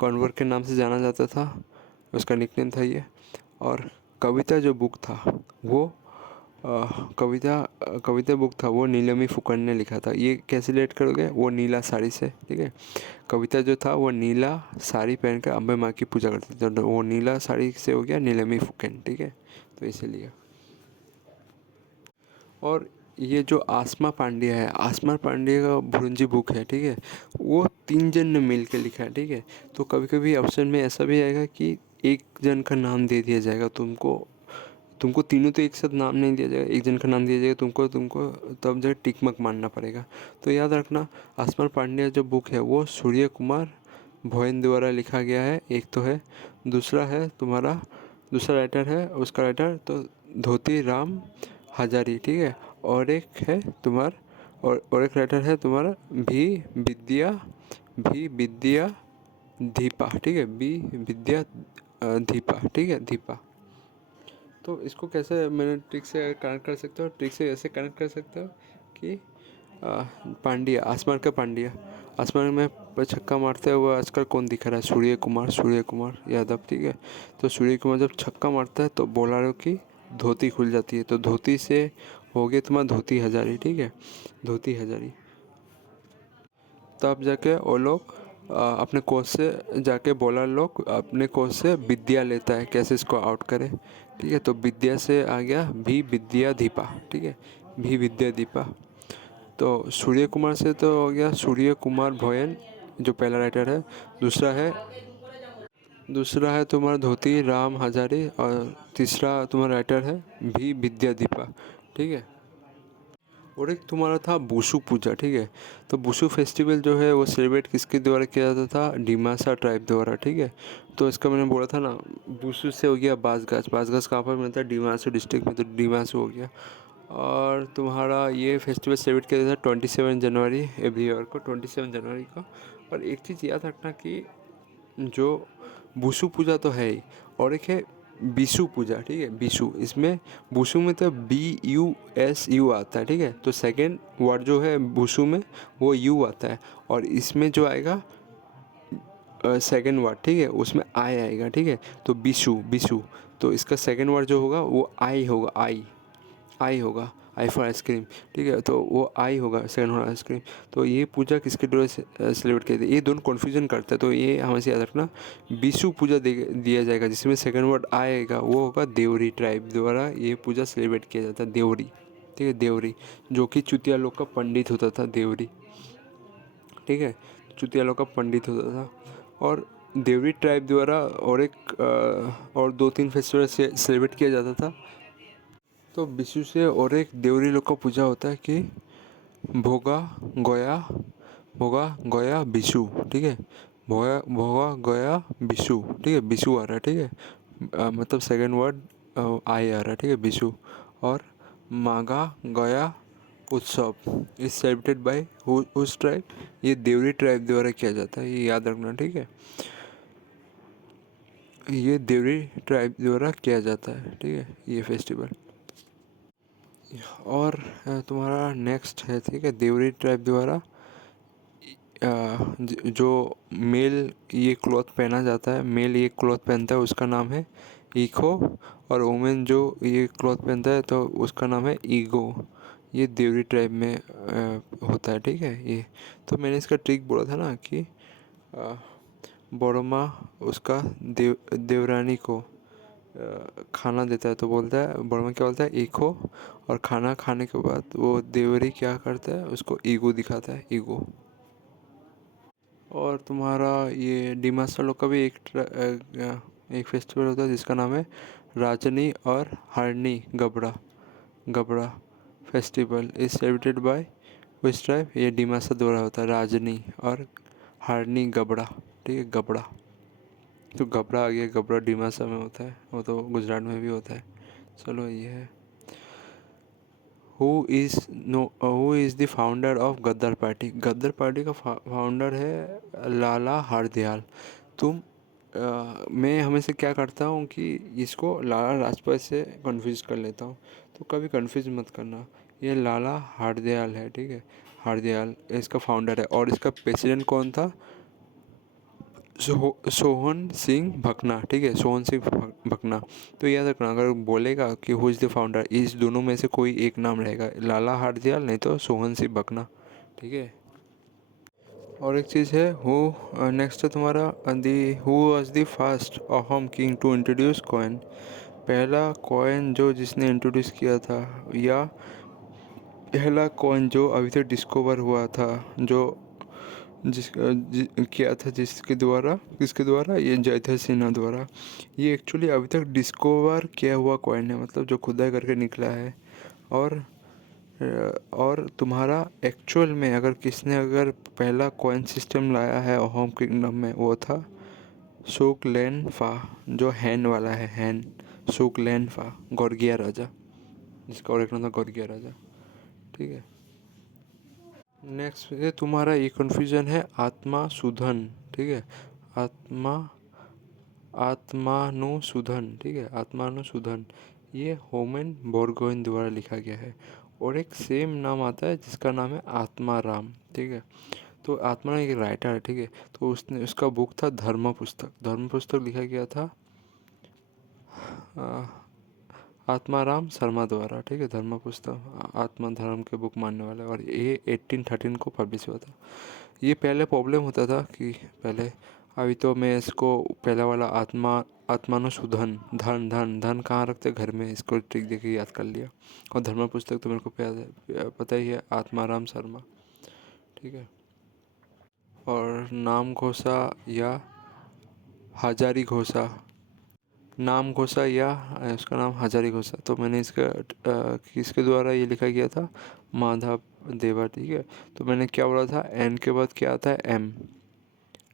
कन्वर के नाम से जाना जाता था, उसका निकनेम था ये। और कविता जो बुक था वो कविता बुक था वो नीलमी फुकन ने लिखा था। ये कैसे रिलेट करोगे, वो नीला साड़ी से, ठीक है। कविता जो था वो नीला साड़ी पहन कर अम्बे माँ की पूजा करती थी, तो वो नीला साड़ी से हो गया नीलमी फुकन, ठीक है। तो इसीलिए। और ये जो आसमा पांड्या है, आसमा पांड्या का भुरंजी बुक है, ठीक है। वो 3 जन ने मिल के लिखा है, ठीक है। तो कभी कभी ऑप्शन में ऐसा भी आएगा कि एक जन का नाम दे दिया जाएगा तुमको, तुमको तीनों तो एक साथ नाम नहीं दिया जाएगा, एक जन का नाम दिया जाएगा तुमको तुमको तब जगह टिक मारना पड़ेगा। तो याद रखना, आसमान पांड्या जो बुक है वो सूर्य कुमार भोयन द्वारा लिखा गया है, एक तो है। दूसरा है तुम्हारा, दूसरा राइटर है, उसका राइटर तो धोती राम हजारी, ठीक है। और एक है और एक राइटर है तुम्हारा विद्या भी विद्या दीपा, ठीक है। विद्या दीपा, ठीक है, दीपा। तो इसको कैसे मैंने ट्रिक से कनेक्ट कर सकते हो, ट्रिक से ऐसे कनेक्ट कर सकते हो कि पांड्या, आसमान का पांड्या, आसमान में छक्का मारते हुए आजकल कौन दिख रहा है, सूर्य कुमार यादव, ठीक है। तो सूर्य कुमार जब छक्का मारता है तो बॉलरों की धोती खुल जाती है, तो धोती से हो गया तुम्हारा धोती हजारी, ठीक है, धोती हजारी। तब जाके वो लोग अपने कोच से जाके बॉलर लोग अपने कोच से विद्या लेता है कैसे इसको आउट करे, ठीक है। तो विद्या से आ गया भी विद्या दीपा, ठीक है, भी विद्या दीपा। तो सूर्य कुमार से तो हो गया सूर्य कुमार भोयन जो पहला राइटर है। दूसरा है दूसरा है तुम्हारा धोती राम हजारे, और तीसरा तुम्हारा राइटर है भी विद्या दीपा, ठीक है। और एक तुम्हारा था बुशु पूजा, ठीक है। तो बुशु फेस्टिवल जो है वो सेलिब्रेट किसके द्वारा किया जाता था, डिमासा ट्राइब द्वारा, ठीक है। तो इसका मैंने बोला था ना, बुशु से हो गया बांसगाछ, बांसगाछ कहाँ पर मिलता है, डिमासू डिस्ट्रिक्ट में, तो डिमासू हो गया। और तुम्हारा ये फेस्टिवल सेलिब्रेट किया जाता है 27 जनवरी एवरी ईयर को, 27 जनवरी को। और एक चीज़ याद रखना कि जो बुशु पूजा तो है ही, और एक है बिशु पूजा, ठीक है, बिशु। इसमें बुशु में तो BUSU आता है, ठीक है। तो सेकेंड वर्ड जो है बुशु में वो यू आता है, और इसमें जो आएगा सेकेंड वर्ड, ठीक है, उसमें आई आएगा, ठीक है। तो बिशु बिशु, तो इसका सेकेंड वर्ड जो होगा वो आई होगा, आई होगा, आई फॉर आइसक्रीम, ठीक है। तो वो आई होगा सेकंड फॉर आइसक्रीम। तो ये पूजा किसके द्वारा सेलिब्रेट की जाती है, ये दोनों कन्फ्यूजन करते हैं, तो ये हमेशा याद रखना। विशु पूजा दिया जाएगा जिसमें सेकंड वर्ड आएगा, वो होगा देवरी ट्राइब द्वारा ये पूजा सेलिब्रेट किया जाता है, देवरी, ठीक है, देवरी, जो कि चुतिया लोग का पंडित होता था, देवरी, ठीक है, चुतिया लोग का पंडित होता था। और देवरी ट्राइब द्वारा और 2-3 फेस्टिवल सेलिब्रेट किया जाता था। तो विशु से और एक देवरी लोग का पूजा होता है कि भोगा गया, भोगा गया विशु, ठीक है, भोगा भोगा गया विशु, ठीक है, विशु आ रहा है, ठीक है। मतलब सेकंड वर्ड आई आ रहा है, ठीक है, विशु। और मागा गया उत्सव is celebrated by whose tribe, ये देवरी ट्राइब द्वारा किया जाता है, ये याद रखना, ठीक है। ये देवरी ट्राइब द्वारा किया जाता है, ठीक है, ये फेस्टिवल। और तुम्हारा नेक्स्ट है, ठीक है, देवरी ट्राइब द्वारा जो मेल ये क्लॉथ पहना जाता है, मेल ये क्लॉथ पहनता है उसका नाम है ईखो, और वुमेन जो ये क्लॉथ पहनता है तो उसका नाम है ईगो। ये देवरी ट्राइब में होता है, ठीक है, ये। तो मैंने इसका ट्रिक बोला था ना कि बड़मा उसका देवरानी को खाना देता है, तो बोलता है बड़मा, क्या बोलता है, ईखो। और खाना खाने के बाद वो देवरी क्या करता है, उसको ईगो दिखाता है, ईगो। और तुम्हारा ये डिमासा लोग का भी एक फेस्टिवल होता है जिसका नाम है राजनी और Harni Gabra, Gabra festival is celebrated by which tribe, ये डिमासा द्वारा होता है, राजनी और हरनी गबड़ा, ठीक है, गबड़ा। तो गबड़ा आ गया, गबड़ा डिमासा में होता है, वो तो गुजरात में भी होता है। चलो ये है, who is the founder of गद्दार पार्टी, गद्दार पार्टी का फाउंडर है लाला हरदयाल। मैं हमेशा क्या करता हूँ कि इसको लाला लाजपत से कंफ्यूज कर लेता हूँ, तो कभी कंफ्यूज मत करना, ये लाला हरदयाल है, ठीक है, हरदयाल इसका फाउंडर है। और इसका प्रेसिडेंट कौन था, सोहन सिंह भकना, ठीक है, सोहन सिंह भकना। तो याद रखना, अगर बोलेगा कि हु इज़ द फाउंडर, इस दोनों में से कोई एक नाम रहेगा, लाला हरदयाल नहीं तो सोहन सिंह भकना, ठीक है। और एक चीज़ है, हु नेक्स्ट है तुम्हारा the who was the first Ahom king to introduce coin. पहला कॉइन जो जिसने इंट्रोड्यूस किया था, या पहला कॉइन जो अभी तक डिस्कवर हुआ था, जो किया था किसके द्वारा, ये जयधर सिन्हा द्वारा। ये एक्चुअली अभी तक डिस्कवर किया हुआ कॉइन है, मतलब जो खुदाई करके निकला है। और तुम्हारा एक्चुअल में अगर किसने अगर पहला कॉइन सिस्टम लाया है अहोम किंगडम में, वो था सुकलेनफा, जो हैन वाला है, हैन सुकलेनफा, गोर्गिया राजा, जिसका और एक नाम था गोर्गिया राजा, ठीक है। नेक्स्ट है तुम्हारा, ये कन्फ्यूजन है आत्मा सुधन, ठीक है, आत्मा आत्मानुशुधन, ठीक है, आत्मानुशुधन, ये होमेन बोरगोहेन द्वारा लिखा गया है। और एक सेम नाम आता है जिसका नाम है आत्माराम, ठीक है। तो आत्माराम एक राइटर है, ठीक है। तो उसने उसका बुक था धर्म पुस्तक लिखा गया था आत्माराम शर्मा द्वारा, ठीक है, धर्म पुस्तक आत्मा धर्म के बुक मानने वाला। और ये 1813 को पब्लिश हुआ था। ये पहले प्रॉब्लम होता था कि पहले, अभी तो मैं इसको पहला वाला आत्मानुशुधन, धन धन धन कहाँ रखते घर में, इसको ट्रिक देके याद कर लिया। और धर्म पुस्तक तो मेरे को पता ही है, आत्माराम शर्मा, ठीक है। और नाम घोषा या हजारी घोषा, नाम घोषा या इसका नाम हजारी घोषा। तो मैंने इसका किसके द्वारा ये लिखा गया था, माधव देवा, ठीक है। तो मैंने क्या बोला था, एन के बाद क्या आता है, एम,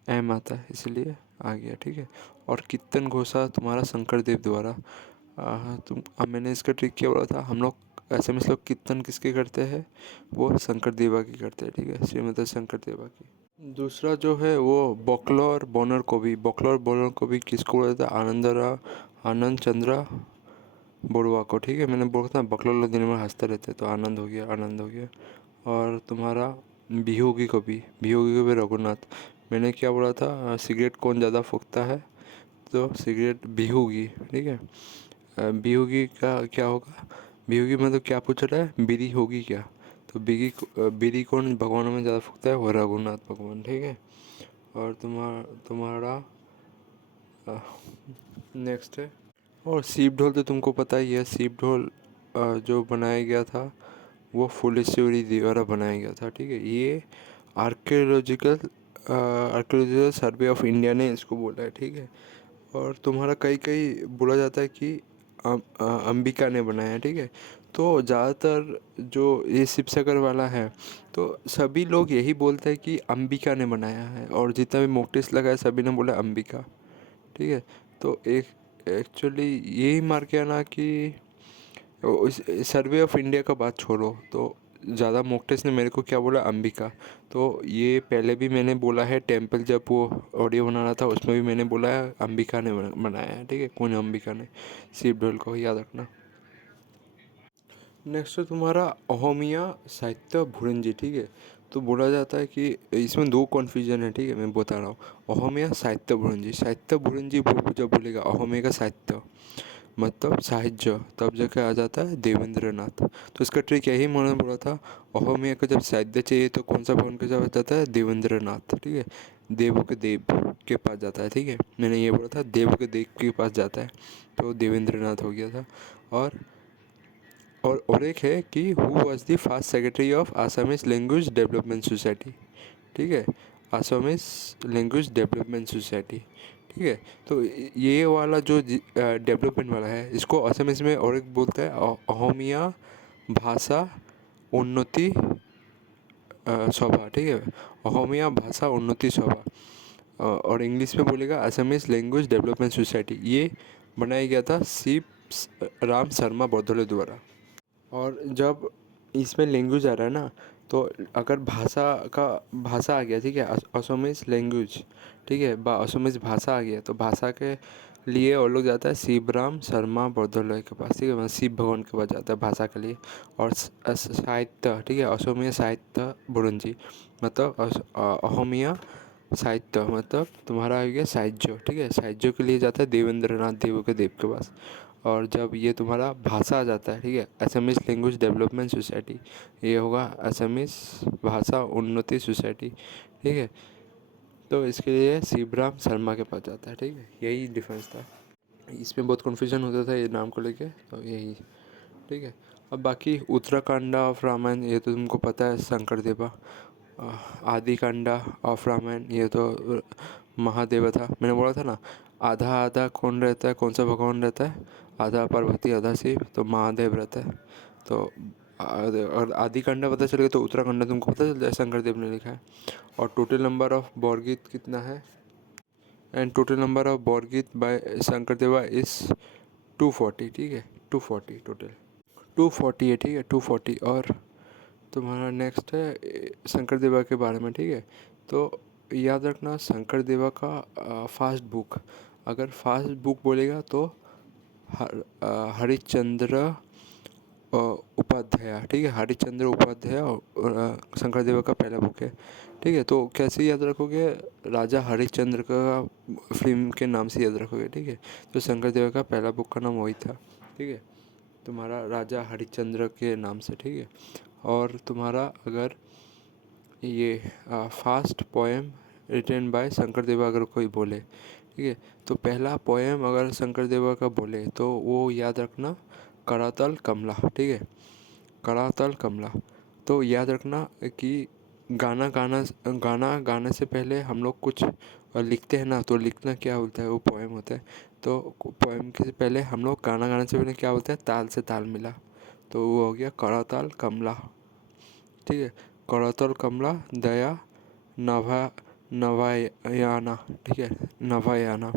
एम आता है, इसलिए आ गया, ठीक है। और कीर्तन घोषा तुम्हारा शंकर देव द्वारा। अब मैंने इसका ट्रिक क्या बोला था, हम लोग ऐसे में लोग कीर्तन किसके करते हैं, वो शंकर देवा की करते हैं, ठीक है, श्रीमती शंकर देवा की। दूसरा जो है वो बकलौर बोनर को भी किसको बोला था, आनंद चंद्रा बरुआ को, ठीक है। मैंने बोला था बकलौर दिन में हंसते रहते, तो आनंद हो गया। और तुम्हारा बिहोगी को भी रघुनाथ। मैंने क्या बोला था, सिगरेट कौन ज़्यादा फूकता है, तो सिगरेट बिहोगी, ठीक है। बिहोगी का क्या होगा, बिहोगी मतलब क्या पूछ रहा है, बीड़ी होगी क्या। तो बीड़ी कौन भगवानों में ज़्यादा फूकता है, वो रघुनाथ भगवान, ठीक है। और तुम्हारा नेक्स्ट है, और सीप ढोल तो तुमको पता ही है, सीप ढोल जो बनाया गया था वो फुलेश्वरी द्वारा बनाया गया था, ठीक है। ये आर्कियोलॉजिकल सर्वे ऑफ इंडिया ने इसको बोला है, ठीक है। और तुम्हारा कई कई बोला जाता है कि अंबिका ने बनाया है, ठीक है। तो ज़्यादातर जो ये शिव सागर वाला है, तो सभी लोग यही बोलते हैं कि अंबिका ने बनाया है, और जितना भी मॉक टेस्ट लगा है सभी ने बोला अंबिका, ठीक है। तो एक एक्चुअली यही मार के आना कि सर्वे ऑफ इंडिया का बात छोड़ो, तो ज़्यादा मॉक टेस्ट ने मेरे को क्या बोला, अंबिका। तो ये पहले भी मैंने बोला है, टेम्पल जब वो ऑडियो बना रहा था उसमें भी मैंने बोला है अंबिका ने बनाया है, ठीक है, कौन अंबिका ने, शिव ढोल को याद रखना। नेक्स्ट है तुम्हारा अहोमिया साहित्य भुरंजी, ठीक है। तो बोला जाता है कि इसमें दो कन्फ्यूजन है, ठीक है, मैं बता रहा हूँ। अहोमिया साहित्य भुरंजी जब बोलेगा अहोमिया का साहित्य मतलब साहित्य, तब जाके आ जाता है देवेंद्र नाथ। तो इसका ट्रिक यही मैंने बोला था, अहोमिया का जब साहित्य चाहिए तो कौन सा फोन के साथ जाता है, देवेंद्र नाथ, ठीक है, देव के पास जाता है, ठीक है। मैंने ये बोला था देव के पास जाता है, तो देवेंद्र नाथ हो गया था। और एक है कि who was the first secretary of Assamese language development society, ठीक है, आसामीज लैंग्वेज डेवलपमेंट सोसाइटी, ठीक है। तो ये वाला जो डेवलपमेंट वाला है, इसको असमीज में और एक बोलता है अहोमिया भाषा उन्नति सभा, ठीक है, अहोमिया भाषा उन्नति सभा। और इंग्लिश में बोलेगा असमीज लैंग्वेज डेवलपमेंट सोसाइटी। ये बनाया गया था सीप राम शर्मा बौद्धले द्वारा। और जब इसमें लैंग्वेज आ रहा है ना, तो अगर भाषा आ गया, ठीक है, असमीज लैंग्वेज, ठीक है, असमीज भाषा आ गया, तो भाषा के लिए और लोग जाता है शिवराम शर्मा बौद्धलय के पास, ठीक है, मतलब शिव भगवान के पास जाता है भाषा के लिए। और साहित्य, ठीक है, असमिया साहित्य बुरंजी मतलब अहोमिया साहित्य मतलब तुम्हारा आ गया साहित्य, ठीक है। साहित्य के लिए जाता है देवेंद्र नाथ देव के पास। और जब ये तुम्हारा भाषा आ जाता है, ठीक है, असमीज लैंग्वेज डेवलपमेंट सोसाइटी, ये होगा असमीज भाषा उन्नति सोसाइटी, ठीक है। तो इसके लिए शिवराम शर्मा के पास जाता है, ठीक है। यही डिफरेंस था, इसमें बहुत कन्फ्यूजन होता था ये नाम को लेके, तो यही, ठीक है। अब बाकी उत्तराखंड ऑफ रामायण ये तो तुमको पता है, शंकर देवा। आदि कांडा ऑफ रामायण ये तो महादेव था, मैंने बोला था ना। आधा आधा कौन रहता है, कौन सा भगवान रहता है, आधा पार्वती आधा शिव, तो महादेव रहता है। तो और आदि कांडा पता चलेगा तो उत्तराखंड तुमको पता चल जाए शंकर देव ने लिखा है। और टोटल नंबर ऑफ बौरगीत कितना है, and total number of Borgeet by Shankar Deva is 240, ठीक है, 240 टोटल, 240 है, ठीक है, 240। और तुम्हारा नेक्स्ट है शंकर देवा के बारे में, ठीक है। तो याद रखना शंकर देवा का फास्ट बुक, अगर फास्ट बुक बोलेगा तो हरिश्चंद्र उपाध्याय, ठीक है, हरिश्चंद्र उपाध्याय शंकर देवा का पहला बुक है, ठीक है। तो कैसे याद रखोगे, राजा हरिश्चंद्र का फिल्म के नाम से याद रखोगे, ठीक है। तो शंकर देवा का पहला बुक का नाम वही था, ठीक है, तुम्हारा राजा हरिश्चंद्र के नाम से, ठीक है। और तुम्हारा अगर ये first poem written by Shankar Deva अगर कोई बोले, ठीक है, तो पहला पोएम अगर शंकर देवा का बोले तो वो याद रखना करातल कमला, ठीक है, करातल कमला। तो याद रखना कि गाना गाने से पहले हम लोग कुछ लिखते हैं ना, तो लिखना क्या बोलता है, वो पोएम होता है। तो पोएम के पहले हम लोग गाना गाने से पहले क्या बोलते हैं, ताल से ताल मिला, तो वो हो गया कराताल कमला, ठीक है। कराताल कमला दया नभा नवायाना, ठीक है, नवायाना।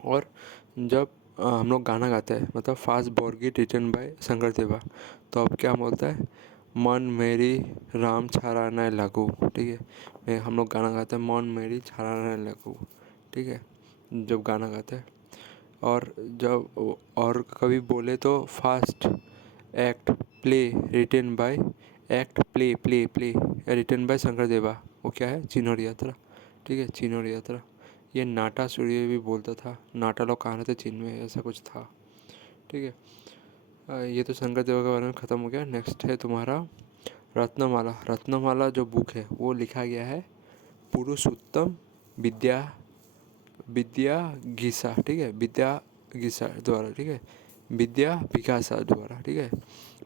और जब हम लोग गाना गाते हैं मतलब फास्ट बोरगीत रिटन बाय शंकर देवा, तो अब क्या बोलता है, मन मेरी राम छाराना लागू, ठीक है। हम लोग गाना गाते हैं मन मेरी छाराना लागू, ठीक है, जब गाना गाते हैं। और जब और कभी बोले तो first act play written by act play play play written by Shankar Deva, वो क्या है, चिन्होर यात्रा, ठीक है, चिन्होर यात्रा। ये नाटा सूर्य भी बोलता था, नाटा लोग कहाँ रहते चीन में, ऐसा कुछ था, ठीक है। ये तो शंकर देवा के बारे में ख़त्म हो गया। नेक्स्ट है तुम्हारा रत्नमाला। रत्नमाला जो बुक है वो लिखा गया है पुरुषोत्तम विद्या विद्या गीसा, ठीक है, विद्या गीसा द्वारा, ठीक है, विद्या विकासा द्वारा, ठीक है,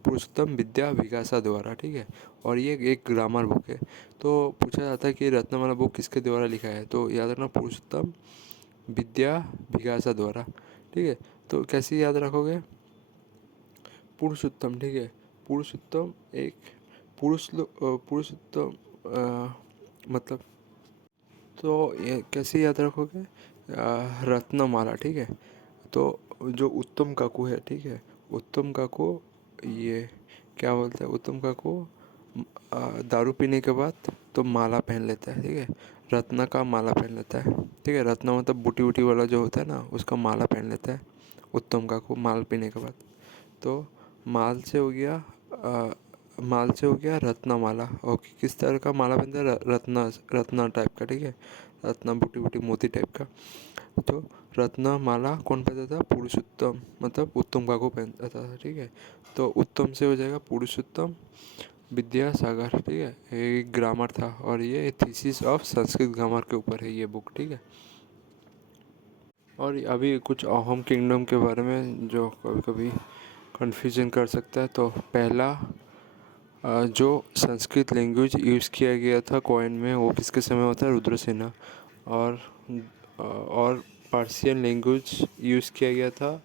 पुरुषोत्तम विद्या विकासा द्वारा, ठीक है। और ये एक ग्रामर बुक है। तो पूछा जाता है कि रत्नमाला बुक किसके द्वारा लिखा है, तो याद रखना पुरुषोत्तम विद्या विकासा द्वारा, ठीक है। तो कैसे याद रखोगे, पुरुषोत्तम, ठीक है, पुरुषोत्तम एक पुरुषोत्तम मतलब, तो ये कैसे याद रखोगे, रत्नमाला, ठीक है। तो जो उत्तम काकू है, ठीक है, उत्तम काकू ये क्या बोलते हैं, उत्तम काकू दारू पीने के बाद तो माला पहन लेता है, ठीक है, रत्न का माला पहन लेता है, ठीक है, रत्न मतलब बूटी बूटी वाला जो होता है ना, उसका माला पहन लेता है उत्तम काकू माल पीने के बाद। तो माल से हो गया माल से हो गया रत्नमाला, और किस तरह का माला पहनता है, रत्ना टाइप का, ठीक है, रत्ना बूटी बूटी मोती टाइप का। तो रत्नमाला कौन पहनता था, पुरुषोत्तम मतलब उत्तम काकू पहनता था, ठीक है। तो उत्तम से हो जाएगा पुरुषोत्तम विद्यासागर, ठीक है, ये ग्रामर था, और ये थीसिस ऑफ संस्कृत ग्रामर के ऊपर है ये बुक, ठीक है। और अभी कुछ अहोम किंगडम के बारे में जो कभी कभी कन्फ्यूजन कर सकता है। तो पहला जो संस्कृत लैंग्वेज यूज़ किया गया था कॉइन में वो किसके समय होता है, रुद्रसेना। और और पर्शियन लैंग्वेज यूज़ किया गया था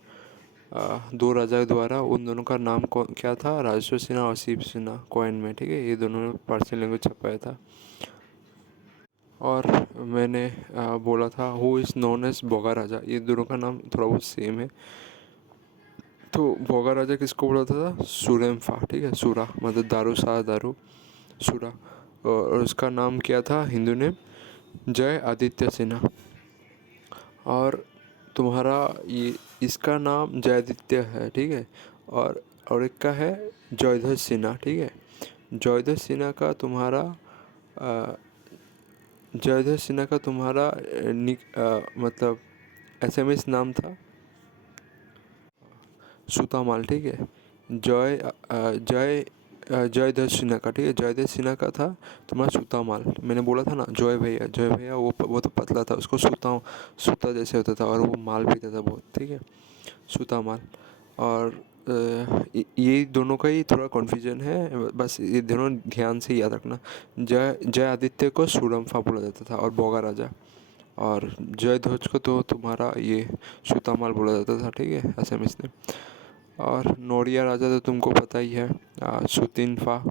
दो राजा द्वारा, उन दोनों का नाम क्या था, राजस्व सेना और शिव सेना कॉइन में, ठीक है, ये दोनों ने पर्शियन लैंग्वेज छपाया था। और मैंने बोला था हु इज़ नोन एज बोगा राजा, ये दोनों का नाम थोड़ा बहुत सेम है। तो भोगा राजा किसको बोलता था, सुरेमफा, ठीक है, सूरा मतलब दारू शाह दारू, सूरा। और उसका नाम क्या था हिंदू ने, जय आदित्य सिन्हा। और तुम्हारा ये इसका नाम जयादित्य है, ठीक है। और एक का है जयध्वज सिन्हा, ठीक है। जयध्वज सिन्हा का तुम्हारा जयदेव सिन्हा का तुम्हारा मतलब एसएमएस नाम था सुतामाल, ठीक है। जयदेव सिन्हा का, ठीक है, जयदेव सिन्हा का था तुम्हारा सूतामाल। मैंने बोला था ना जय भैया वो तो पतला था, उसको सूता जैसे होता था और वो माल पीता था बहुत, ठीक है, सूतामाल। और ये दोनों का ही थोड़ा कन्फ्यूजन है, बस ये दोनों ध्यान से याद रखना। जय आदित्य को सूरमफा बोला जाता था और बोगा राजा, और जय ध्वज को तो तुम्हारा ये सूतामाल बोला जाता था, ठीक है, एसएमएस ने। और नोरिया राजा तो तुमको पता ही है, सुतिनफा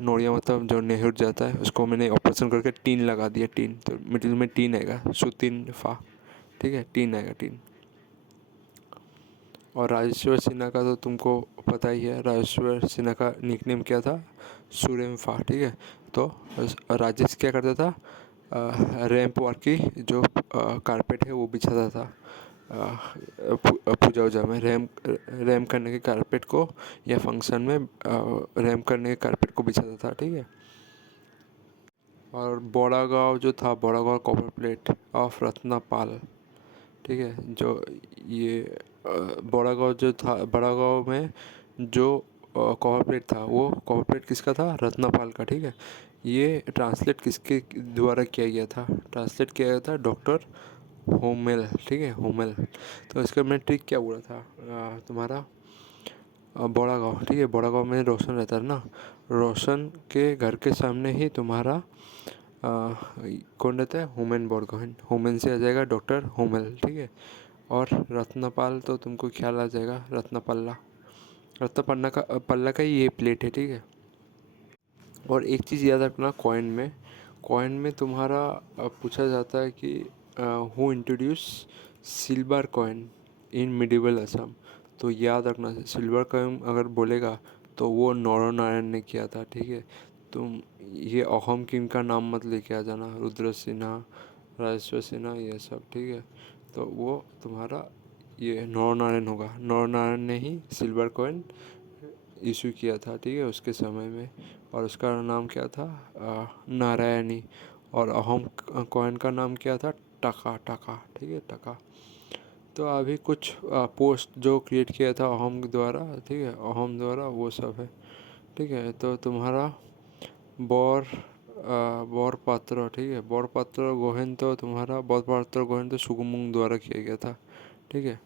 नोरिया मतलब जो नेहरू जाता है उसको मैंने ऑपरेशन करके टीन लगा दिया, टीन तो मिडिल में टीन आएगा, सुतिनफा, ठीक है, टीन आएगा, टीन। और राजेश्वर सिन्हा का तो तुमको पता ही है, राजेश्वर सिन्हा का निकनेम क्या था, सुरेमफा, ठीक है। तो राजेश क्या करता था, रैंप वॉक की जो कारपेट है वो बिछाता था पूजा वूजा में, रैम करने के कारपेट को, या फंक्शन में रैम करने के कारपेट को बिछाता था, ठीक है। और बड़ा गाँव जो था, बड़ा गाँव कॉपर प्लेट ऑफ रत्नापाल, ठीक है, जो ये बड़ा गाँव जो था, बड़ा गाँव में जो कॉपर प्लेट था, वो कॉपर प्लेट किसका था, रत्नापाल का, ठीक है। ये ट्रांसलेट किसके द्वारा किया गया था, ट्रांसलेट किया गया था डॉक्टर होमेल, ठीक है, होमेल। तो इसका मैं ट्रिक क्या बोला था, तुम्हारा बड़ा गाँव, ठीक है, बड़ा गाँव में रोशन रहता है ना, रोशन के घर के सामने ही तुम्हारा कौन रहता है, होमेन बोरगोहेन, होमेन से आ जाएगा डॉक्टर होमेल, ठीक है। और रत्नपाल तो तुमको ख्याल आ जाएगा, रत्नपन्ना का पल्ला का ही ये प्लेट है, ठीक है। और एक चीज़ याद रखना, कॉइन में तुम्हारा पूछा जाता है कि who introduce silver coin in medieval Assam. तो याद रखना, सिल्वर कॉइन अगर बोलेगा तो वो नरनारायण ने किया था, ठीक है। तुम ये अहोम किंग का नाम मत लेके आ जाना, रुद्र सिन्हा, राजेश्वर सिन्हा, ये सब, ठीक है। तो वो तुम्हारा ये नरनारायण होगा, नरनारायण ने ही सिल्वर कॉइन इशू किया था, ठीक है, उसके समय में। और उसका नाम क्या था, नारायणी। और अहोम कॉइन का नाम क्या था, टका, टका, ठीक है, टका। तो अभी कुछ पोस्ट जो क्रिएट किया था अहोम द्वारा, ठीक है, अहोम द्वारा, वो सब है, ठीक है। तो तुम्हारा बौर बौर पात्र, ठीक है, बौर पात्र गोहेन तो तुम्हारा बौर पात्र गोहेन तो सुगमुंग द्वारा किया गया था, ठीक है।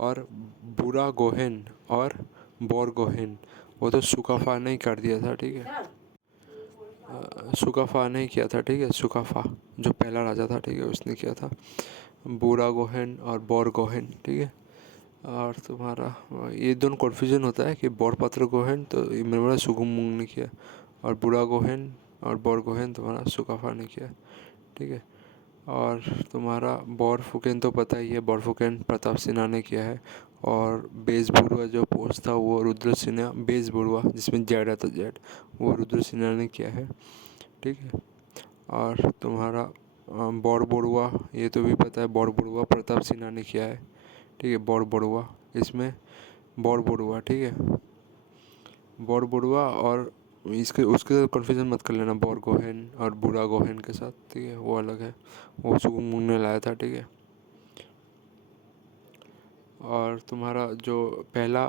और बुरा गोहेन और बौर गोहेन वो तो सुकाफा ने ही कर दिया था, ठीक है, सुकाफा ने ही किया था, ठीक है, सुकाफा जो पहला राजा था, ठीक है, उसने किया था। बुरा गोहेन और बौर गोहेन, ठीक है। और तुम्हारा ये दोनों कन्फ्यूजन होता है कि बौरपात्र गोहेन तो मेरे बोला सुगमुंग ने किया, और बुरा गोहेन और बौर गोहेन तुम्हारा सुकाफा ने किया, ठीक है। और तुम्हारा बौरफुकेन तो पता ही है, बौरफुकेन प्रताप सिन्हा ने किया है। और बेस बरुआ जो पोस्ट था वो रुद्र सिन्हा, बेस बरुआ जिसमें जेड आता जेड, वो रुद्र सिन्हा ने किया है, ठीक है। और तुम्हारा बौर बरुआ, ये तो भी पता है, बौर बरुआ प्रताप सिन्हा ने किया है, ठीक है, बौर बरुआ, इसमें बौर बरुआ, ठीक है, बौर बरुआ। और इसके उसके साथ कन्फ्यूजन मत कर लेना बौर गोहेन और बुरा गोहेन के साथ, ठीक है, वो अलग है, वो सुगमुंग ने लाया था, ठीक है। और तुम्हारा जो पहला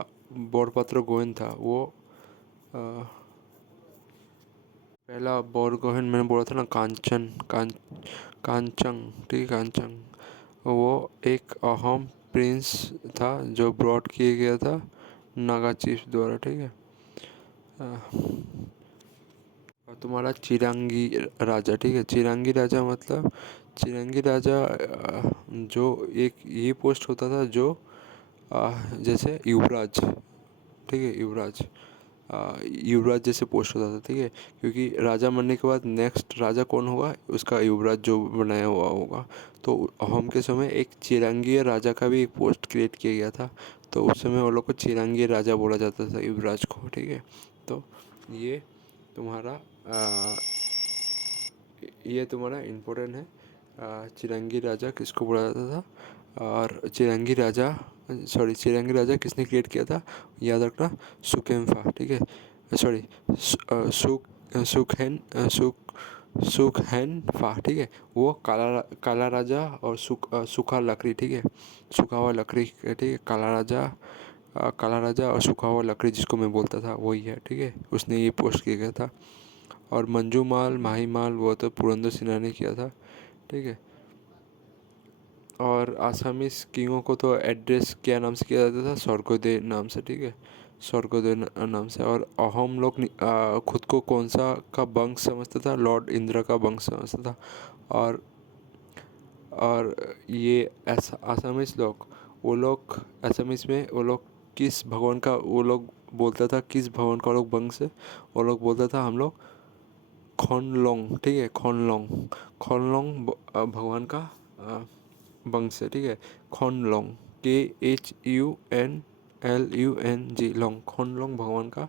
बौरपात्र गोहेन था वो पहला बौर गोहेन मैंने बोला था ना, कांचंग, ठीक है, कांचंग, वो एक अहम प्रिंस था जो ब्रॉड किया गया था नागा चीफ द्वारा, ठीक है। और तुम्हारा चिरांगी राजा, ठीक है, चिरांगी राजा मतलब चिरांगी राजा जो एक ये पोस्ट होता था जो जैसे युवराज, ठीक है, युवराज जैसे पोस्ट होता था, ठीक है, क्योंकि राजा मरने के बाद नेक्स्ट राजा कौन होगा, उसका युवराज जो बनाया हुआ होगा। तो अहोम के समय एक चिरांगी राजा का भी एक पोस्ट क्रिएट किया गया था, तो उस समय वो लोग को चिरांगी राजा बोला जाता था, युवराज को, ठीक है। तो ये तुम्हारा ये तुम्हारा इम्पोर्टेंट है, चिरंगी राजा किसको बोला जाता था, और चिरंगी राजा किसने क्रिएट किया था, याद रखना, सुकेम्फा, ठीक है, सॉरी, सुखहन फा, ठीक है। वो काला राजा और सूखा लकड़ी, ठीक है, सूखा हुआ लकड़ी, ठीक है। काला राजा और सूखा हुआ लकड़ी जिसको मैं बोलता था वही है, ठीक है। उसने ये पोस्ट किया गया था। और मंजूमाल माहीमाल वो तो पुरंदर सिन्हा ने किया था, ठीक है। और आसामीज किंगों को तो एड्रेस क्या नाम से किया जाता था, स्वर्गोदय नाम से, ठीक है, स्वर्गोदय नाम से। और हम लोग खुद को कौन सा का वंश समझता था, लॉर्ड इंदिरा का वंश समझता था। और और ये ऐसा आसामीज लोग, वो लोग आसामीज में वो लोग किस भगवान का वो लोग बोलता था, किस भगवान का लोग वंश है, वो लोग बोलता था हम लोग खोनलोंग, ठीक है, खोनलोंग। खोनलोंग भगवान का वंश है, ठीक है। खोनलोंग, KHUNLUNG, लोंग, खोनलोंग भगवान का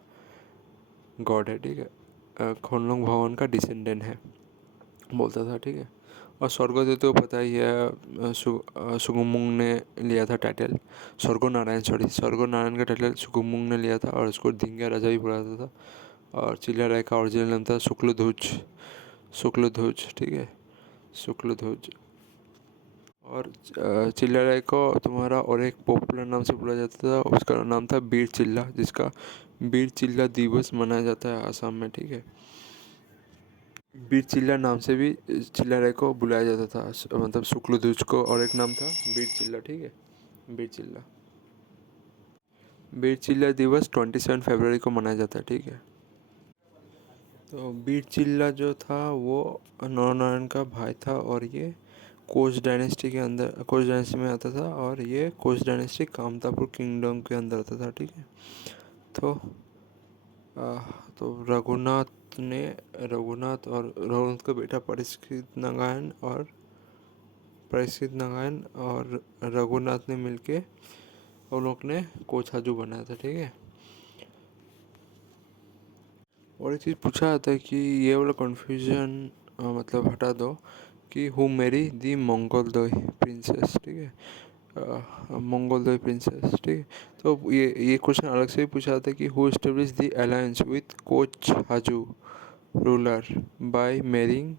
गॉड है, ठीक है। खोनलोंग भगवान का डिसेंडेंट है बोलता था, ठीक है। और स्वर्गोदय तो पता ही है, सुगुमुंग ने लिया था टाइटल, स्वर्गो नारायण का टाइटल सुगुमुंग ने लिया था और उसको धिंग्या राजा भी बुलाता था। और चिल्ला राय का ओरिजिनल नाम था शुक्लध्वज, ठीक है, शुक्लध्वज। और चिल्ला राय को तुम्हारा और एक पॉपुलर नाम से बुलाया जाता था, उसका नाम था बीर चिल्ला, जिसका बीर चिल्ला दिवस मनाया जाता है आसाम में, ठीक है। बीर चिल्ला नाम से भी चिल्ला राय को बुलाया जाता था, मतलब शुक्लध्वज को और एक नाम था बीर चिल्ला, ठीक है, बीर चिल्ला। बीर चिल्ला दिवस 27 फरवरी को मनाया जाता है, ठीक है। तो बीर चिल्ला जो था वो नरनारायण का भाई था और ये कोच डायनेस्टी में आता था और ये कोच डायनेस्टी कामतापुर किंगडम के अंदर आता था, ठीक है। तो तो रघुनाथ का बेटा परीक्षित नारायण और रघुनाथ ने मिलके उन लोग ने कोछाजू बनाया था, ठीक है। और एक चीज़ पूछा जाता है कि ये वाला कन्फ्यूजन मतलब हटा दो कि हु मैरी दी मंगोलदोई प्रिंसेस, ठीक है, मंगोलदोई प्रिंसेस, ठीक है। तो ये क्वेश्चन अलग से भी पूछा जाता है कि who establish the alliance with Koch Hajo ruler by marrying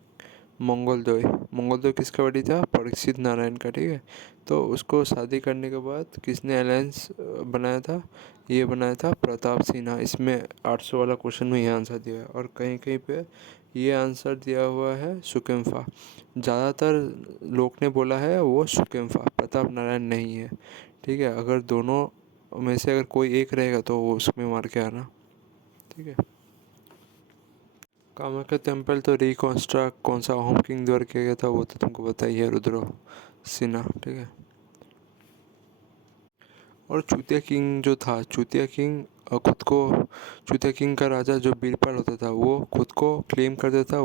Mangaldoi किसका बेटी था, परीक्षित नारायण का, ठीक है। तो उसको शादी करने के बाद किसने अलायंस बनाया था, ये बनाया था प्रताप सिन्हा। इसमें 800 वाला क्वेश्चन में ये आंसर दिया है और कहीं कहीं पे ये आंसर दिया हुआ है सुकेम्फा। ज़्यादातर लोग ने बोला है वो सुकेम्फा, प्रताप नारायण नहीं है, ठीक है। अगर दोनों में से अगर कोई एक रहेगा तो वो उसमें मार के आना, ठीक है। कामाख्या टेम्पल तो रिकॉन्स्ट्रक्ट कौन सा होम किंग द्वारा किया गया था वो तो तुमको पता ही है, रुद्र सिन्हा, ठीक है। और चूतिया किंग जो था, चूतिया किंग का राजा जो बीरपाल होता था वो खुद को क्लेम कर देता था,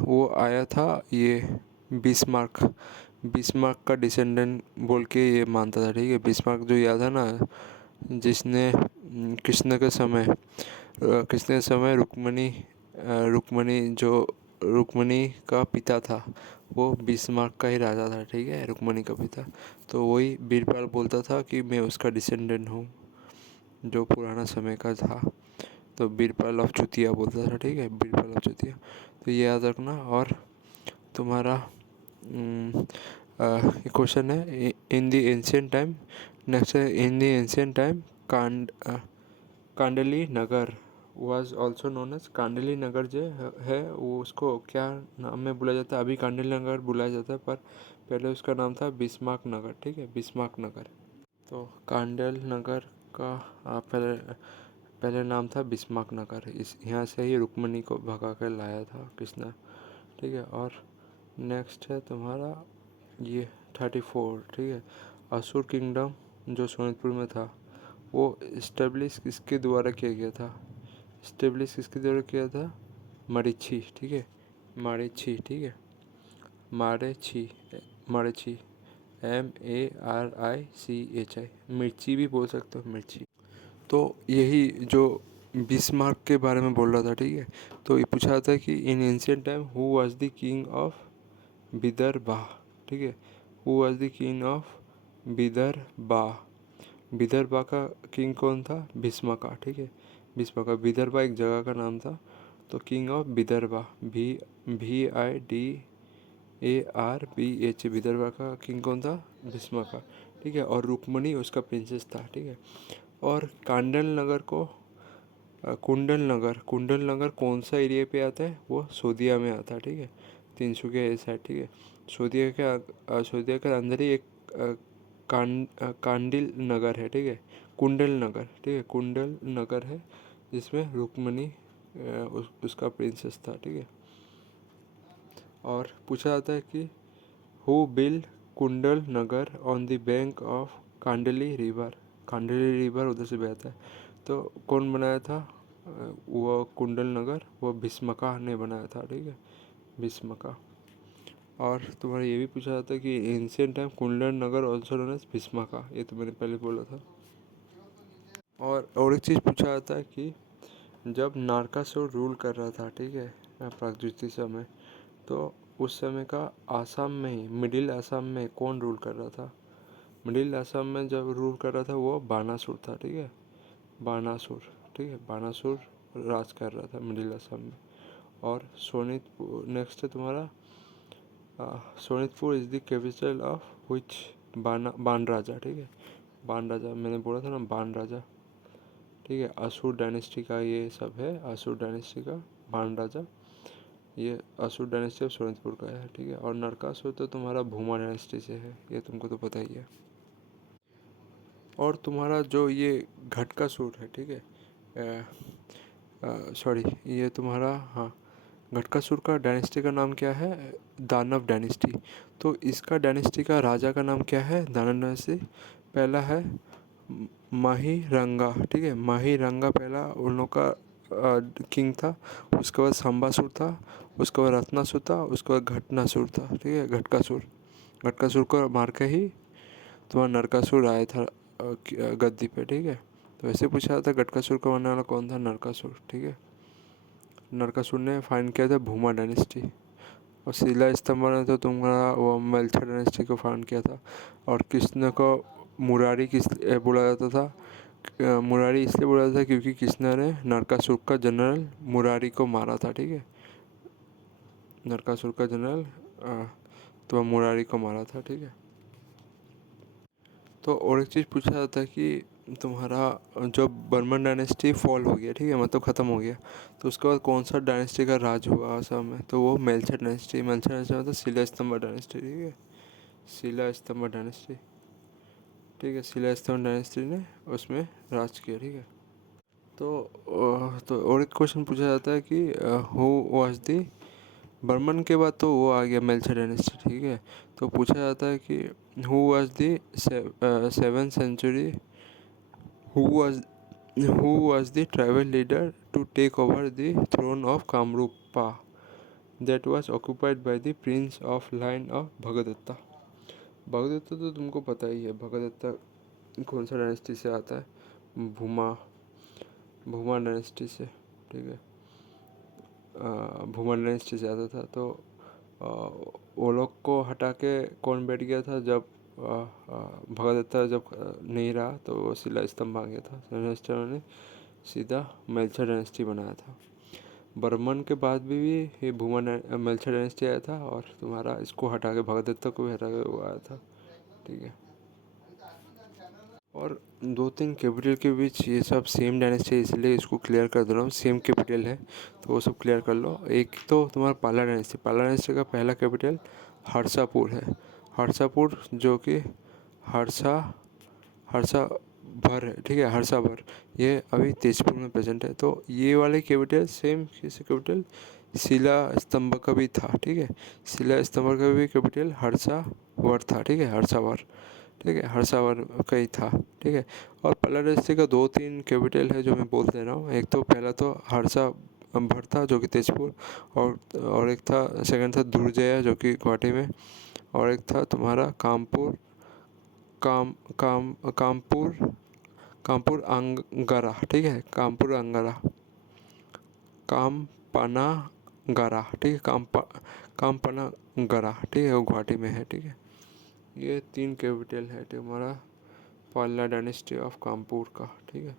वो आया था ये बिस्मार्क का डिसेंडेंट बोल के ये मानता था, ठीक है। बिस्मार्क जो याद है ना, जिसने कृष्ण के समय रुक्मणी का पिता था, वो बिस्मार्क का ही राजा था, ठीक है, रुक्मणी का पिता। तो वही बीरबल बोलता था कि मैं उसका डिसेंडेंट हूँ जो पुराना समय का था। तो बीरबल ऑफ चुतिया बोलता था, ठीक है, बीरबल ऑफ चुतिया। तो ये याद रखना। और तुम्हारा क्वेश्चन है in the ancient time, next है in the ancient time Kandli Nagar was also known as, Kandli Nagar जो है वो उसको क्या नाम में बुलाया जाता है, अभी कांडली नगर बुलाया जाता है पर पहले उसका नाम था बिस्मार्क नगर, ठीक है, बिस्मार्क नगर। तो कांडल नगर का पहले नाम था बिस्मार्क नगर। इस यहाँ से ही रुक्मणी को भगा कर लाया था कृष्णा, ठीक है। और नेक्स्ट है तुम्हारा ये 34, ठीक है। असुर किंगडम जो सोनितपुर में था वो इस्टेब्लिश किसके द्वारा किया गया था, मरीची, ठीक है, मारीची, ठीक है, मारेची मारेची MARICHI, मिर्ची भी बोल सकते हो, मिर्ची। तो यही जो बिस्मार्क के बारे में बोल रहा था, ठीक है। तो ये पूछा था कि in ancient time who was the king of Vidarbha, ठीक है, who was the king of Vidarbha. Vidarbha का किंग कौन था, भीष्मका, ठीक है, भीष्मका। विदर्भा एक जगह का नाम था, तो king of Vidarbha, VIDARBH, Vidarbha का किंग कौन था? भीष्मका। ठीक है, और रुक्मणी उसका प्रिंसेस था। ठीक है, और कुंडल नगर कौन सा एरिया पे आता है? वो सोदिया में आता है। ठीक है, तिनसुकिया साइड। ठीक है, सोदिया के अंदर ही एक कांडिल नगर है। ठीक है, कुंडल नगर। ठीक है, कुंडल नगर है जिसमें रुक्मणी उसका प्रिंसेस था। ठीक है, और पूछा जाता है कि who build Kundal Nagar on the bank of Kandli river. Kandli river उधर से बहता है, तो कौन बनाया था वो कुंडल नगर? वो भीष्मका ने बनाया था। ठीक है, भीष्मका। और तुम्हारा ये भी पूछा जाता है कि एंशिएंट टाइम कुंडल नगर ऑल्सो नोन एज भीष्मका, ये तो मैंने पहले बोला था। और एक चीज़ पूछा जाता है कि जब नारकासुर रूल कर रहा था, ठीक है, प्रागज्योतिष समय, तो उस समय का आसाम में ही, मिडिल आसाम में कौन रूल कर रहा था? मिडिल आसाम में जब रूल कर रहा था वो बानासुर था। ठीक है, बानासुर। ठीक है, बानासुर राज कर रहा था मिडिल आसाम में। और सोनितपुर नेक्स्ट है तुम्हारा। Sonitpur is the capital of which बान राजा। ठीक है, बान राजा मैंने बोला था ना, बान राजा। ठीक है, असुर डायनेस्टी का ये सब है, असुर डायनेस्टी का बान राजा, ये असुर डायनेस्टी ऑफ सोनितपुर का है। ठीक है, और नरकासुर तो तुम्हारा भूमा डायनेस्टी से है, ये तुमको तो पता ही है। और तुम्हारा जो ये घटकासुर है, ठीक है, सॉरी, ये तुम्हारा, हाँ, घटकासुर का डायनेस्टी का नाम क्या है? दानव डायनेस्टी। तो इसका डायनेस्टी का राजा का नाम क्या है दानव डायनेस्टी? पहला है महिरंगा। ठीक है, महिरंगा पहला उन लोग का किंग था। उसके बाद संबासुर था, उसके बाद रत्नासुर था, उसके बाद घटनासुर था। ठीक है, घटकासुर को मार के ही तुम्हारा नरकासुर आया था गद्दी पे। ठीक है, तो ऐसे पूछा था घटकासुर का बनने वाला कौन था? नरकासुर। ठीक है, नरकासुर ने फाइंड किया था भूमा डायनेस्टी। और शिला स्तंभ ने तो तुम्हारा वो मेल्छा डायनेस्टी को फाउंड किया था। और कृष्ण को मुरारी किस बोला जाता था? मुरारी इसलिए बोला जाता था क्योंकि कृष्ण ने नरकासुर का जनरल मुरारी को मारा था। ठीक है, नरकासुर का जनरल तो मुरारी को मारा था। ठीक है, तो और एक चीज़ पूछा जाता है कि तुम्हारा जो बर्मन डायनेस्टी फॉल हो गया, ठीक है, मतलब ख़त्म हो गया, तो उसके बाद कौन सा डायनेस्टी का राज हुआ आसाम में? तो वो मेल्छा डायनेस्टी मतलब शिला स्तंभ डायनेस्टी। ठीक है, शिला स्तंभ डायनेस्टी। ठीक है, शिला स्तंभ डायनेस्टी ने उसमें राज किया। ठीक है, तो और एक क्वेश्चन पूछा जाता है कि हु वाज दी, बर्मन के बाद तो वो आ गया मेल्छा डायनेस्टी। ठीक है, तो पूछा जाता है कि who was the 7th century, who was who was the tribal leader to take over the throne of Kamrupa that was occupied by the prince of line of Bhagadatta? भगदत्ता तो तुमको पता ही है, भगदत्ता कौन सा डायनेस्टी से आता है? भूमा भूमा डायनेस्टी से। ठीक है, भूमा डायनेस्टी से आता था। तो वो लोग को हटा के कौन बैठ गया था जब भगदत्ता जब नहीं रहा, तो वो शिला स्तंभ आ गया था। ने सीधा मेल्छा डायनेस्टी बनाया था। बर्मन के बाद भी ये भूमा मेल्छा डायनेस्टी आया था, और तुम्हारा इसको हटा के भगदत्ता को भी हटा के वो आया था। ठीक है, और 2-3 कैपिटल के बीच ये सब सेम डायनेस्टी है, इसलिए इसको क्लियर कर दे रहा हूँ, सेम कैपिटल है तो वो सब क्लियर कर लो। एक तो तुम्हारा पाला डायनेस्टी का पहला कैपिटल हरसापुर है। हरसापुर जो कि हरसा हरसा भर है। ठीक है, हरसा भर, ये अभी तेजपुर में प्रेजेंट है। तो ये वाले कैपिटल सेम किसी कैपिटल शिला स्तंभ का भी था। ठीक है, शिला स्तंभ का भी कैपिटल हरसावर था। ठीक है, हरसावर। ठीक है, हरसावर का ही था। ठीक है, और पल्ला डिस्ट्रिक्ट का 2-3 कैपिटल है जो मैं बोल दे रहा हूँ। एक तो पहला तो हरसा भर था जो कि तेजपुर, और एक था, सेकंड था दुर्जया जो कि गुवाहाटी में, और एक था तुम्हारा कामपुर कामपुर कामपुर अंगारा। ठीक है, कामपुर अंगारा, कामपनागरा। ठीक है, कामपनागरा। ठीक है, वो गुवाहाटी में है। ठीक है, ये 3 कैपिटल है हमारा पल्ला डायनेस्टी ऑफ कानपुर का। ठीक है,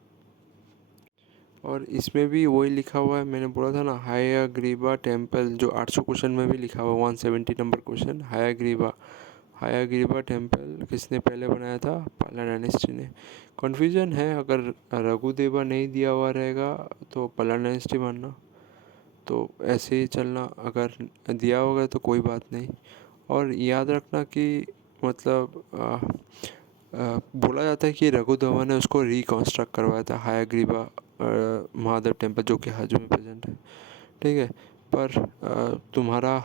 और इसमें भी वही लिखा हुआ है, मैंने बोला था ना, हयाग्रीवा टेम्पल, जो 800 क्वेश्चन में भी लिखा हुआ, 170 नंबर क्वेश्चन, हयाग्रीवा टेम्पल किसने पहले बनाया था? पाला डायनेस्टी ने। कन्फ्यूजन है, अगर रघुदेवा नहीं दिया हुआ रहेगा तो पाला डायनेस्टी मानना, तो ऐसे ही चलना, अगर दिया होगा तो कोई बात नहीं। और याद रखना कि मतलब बोला जाता है कि रघुदेवा ने उसको रिकॉन्स्ट्रक्ट करवाया था, हयाग्रीवा महादेव टेम्पल, जो कि हाजू में प्रेजेंट है, ठीक है। पर तुम्हारा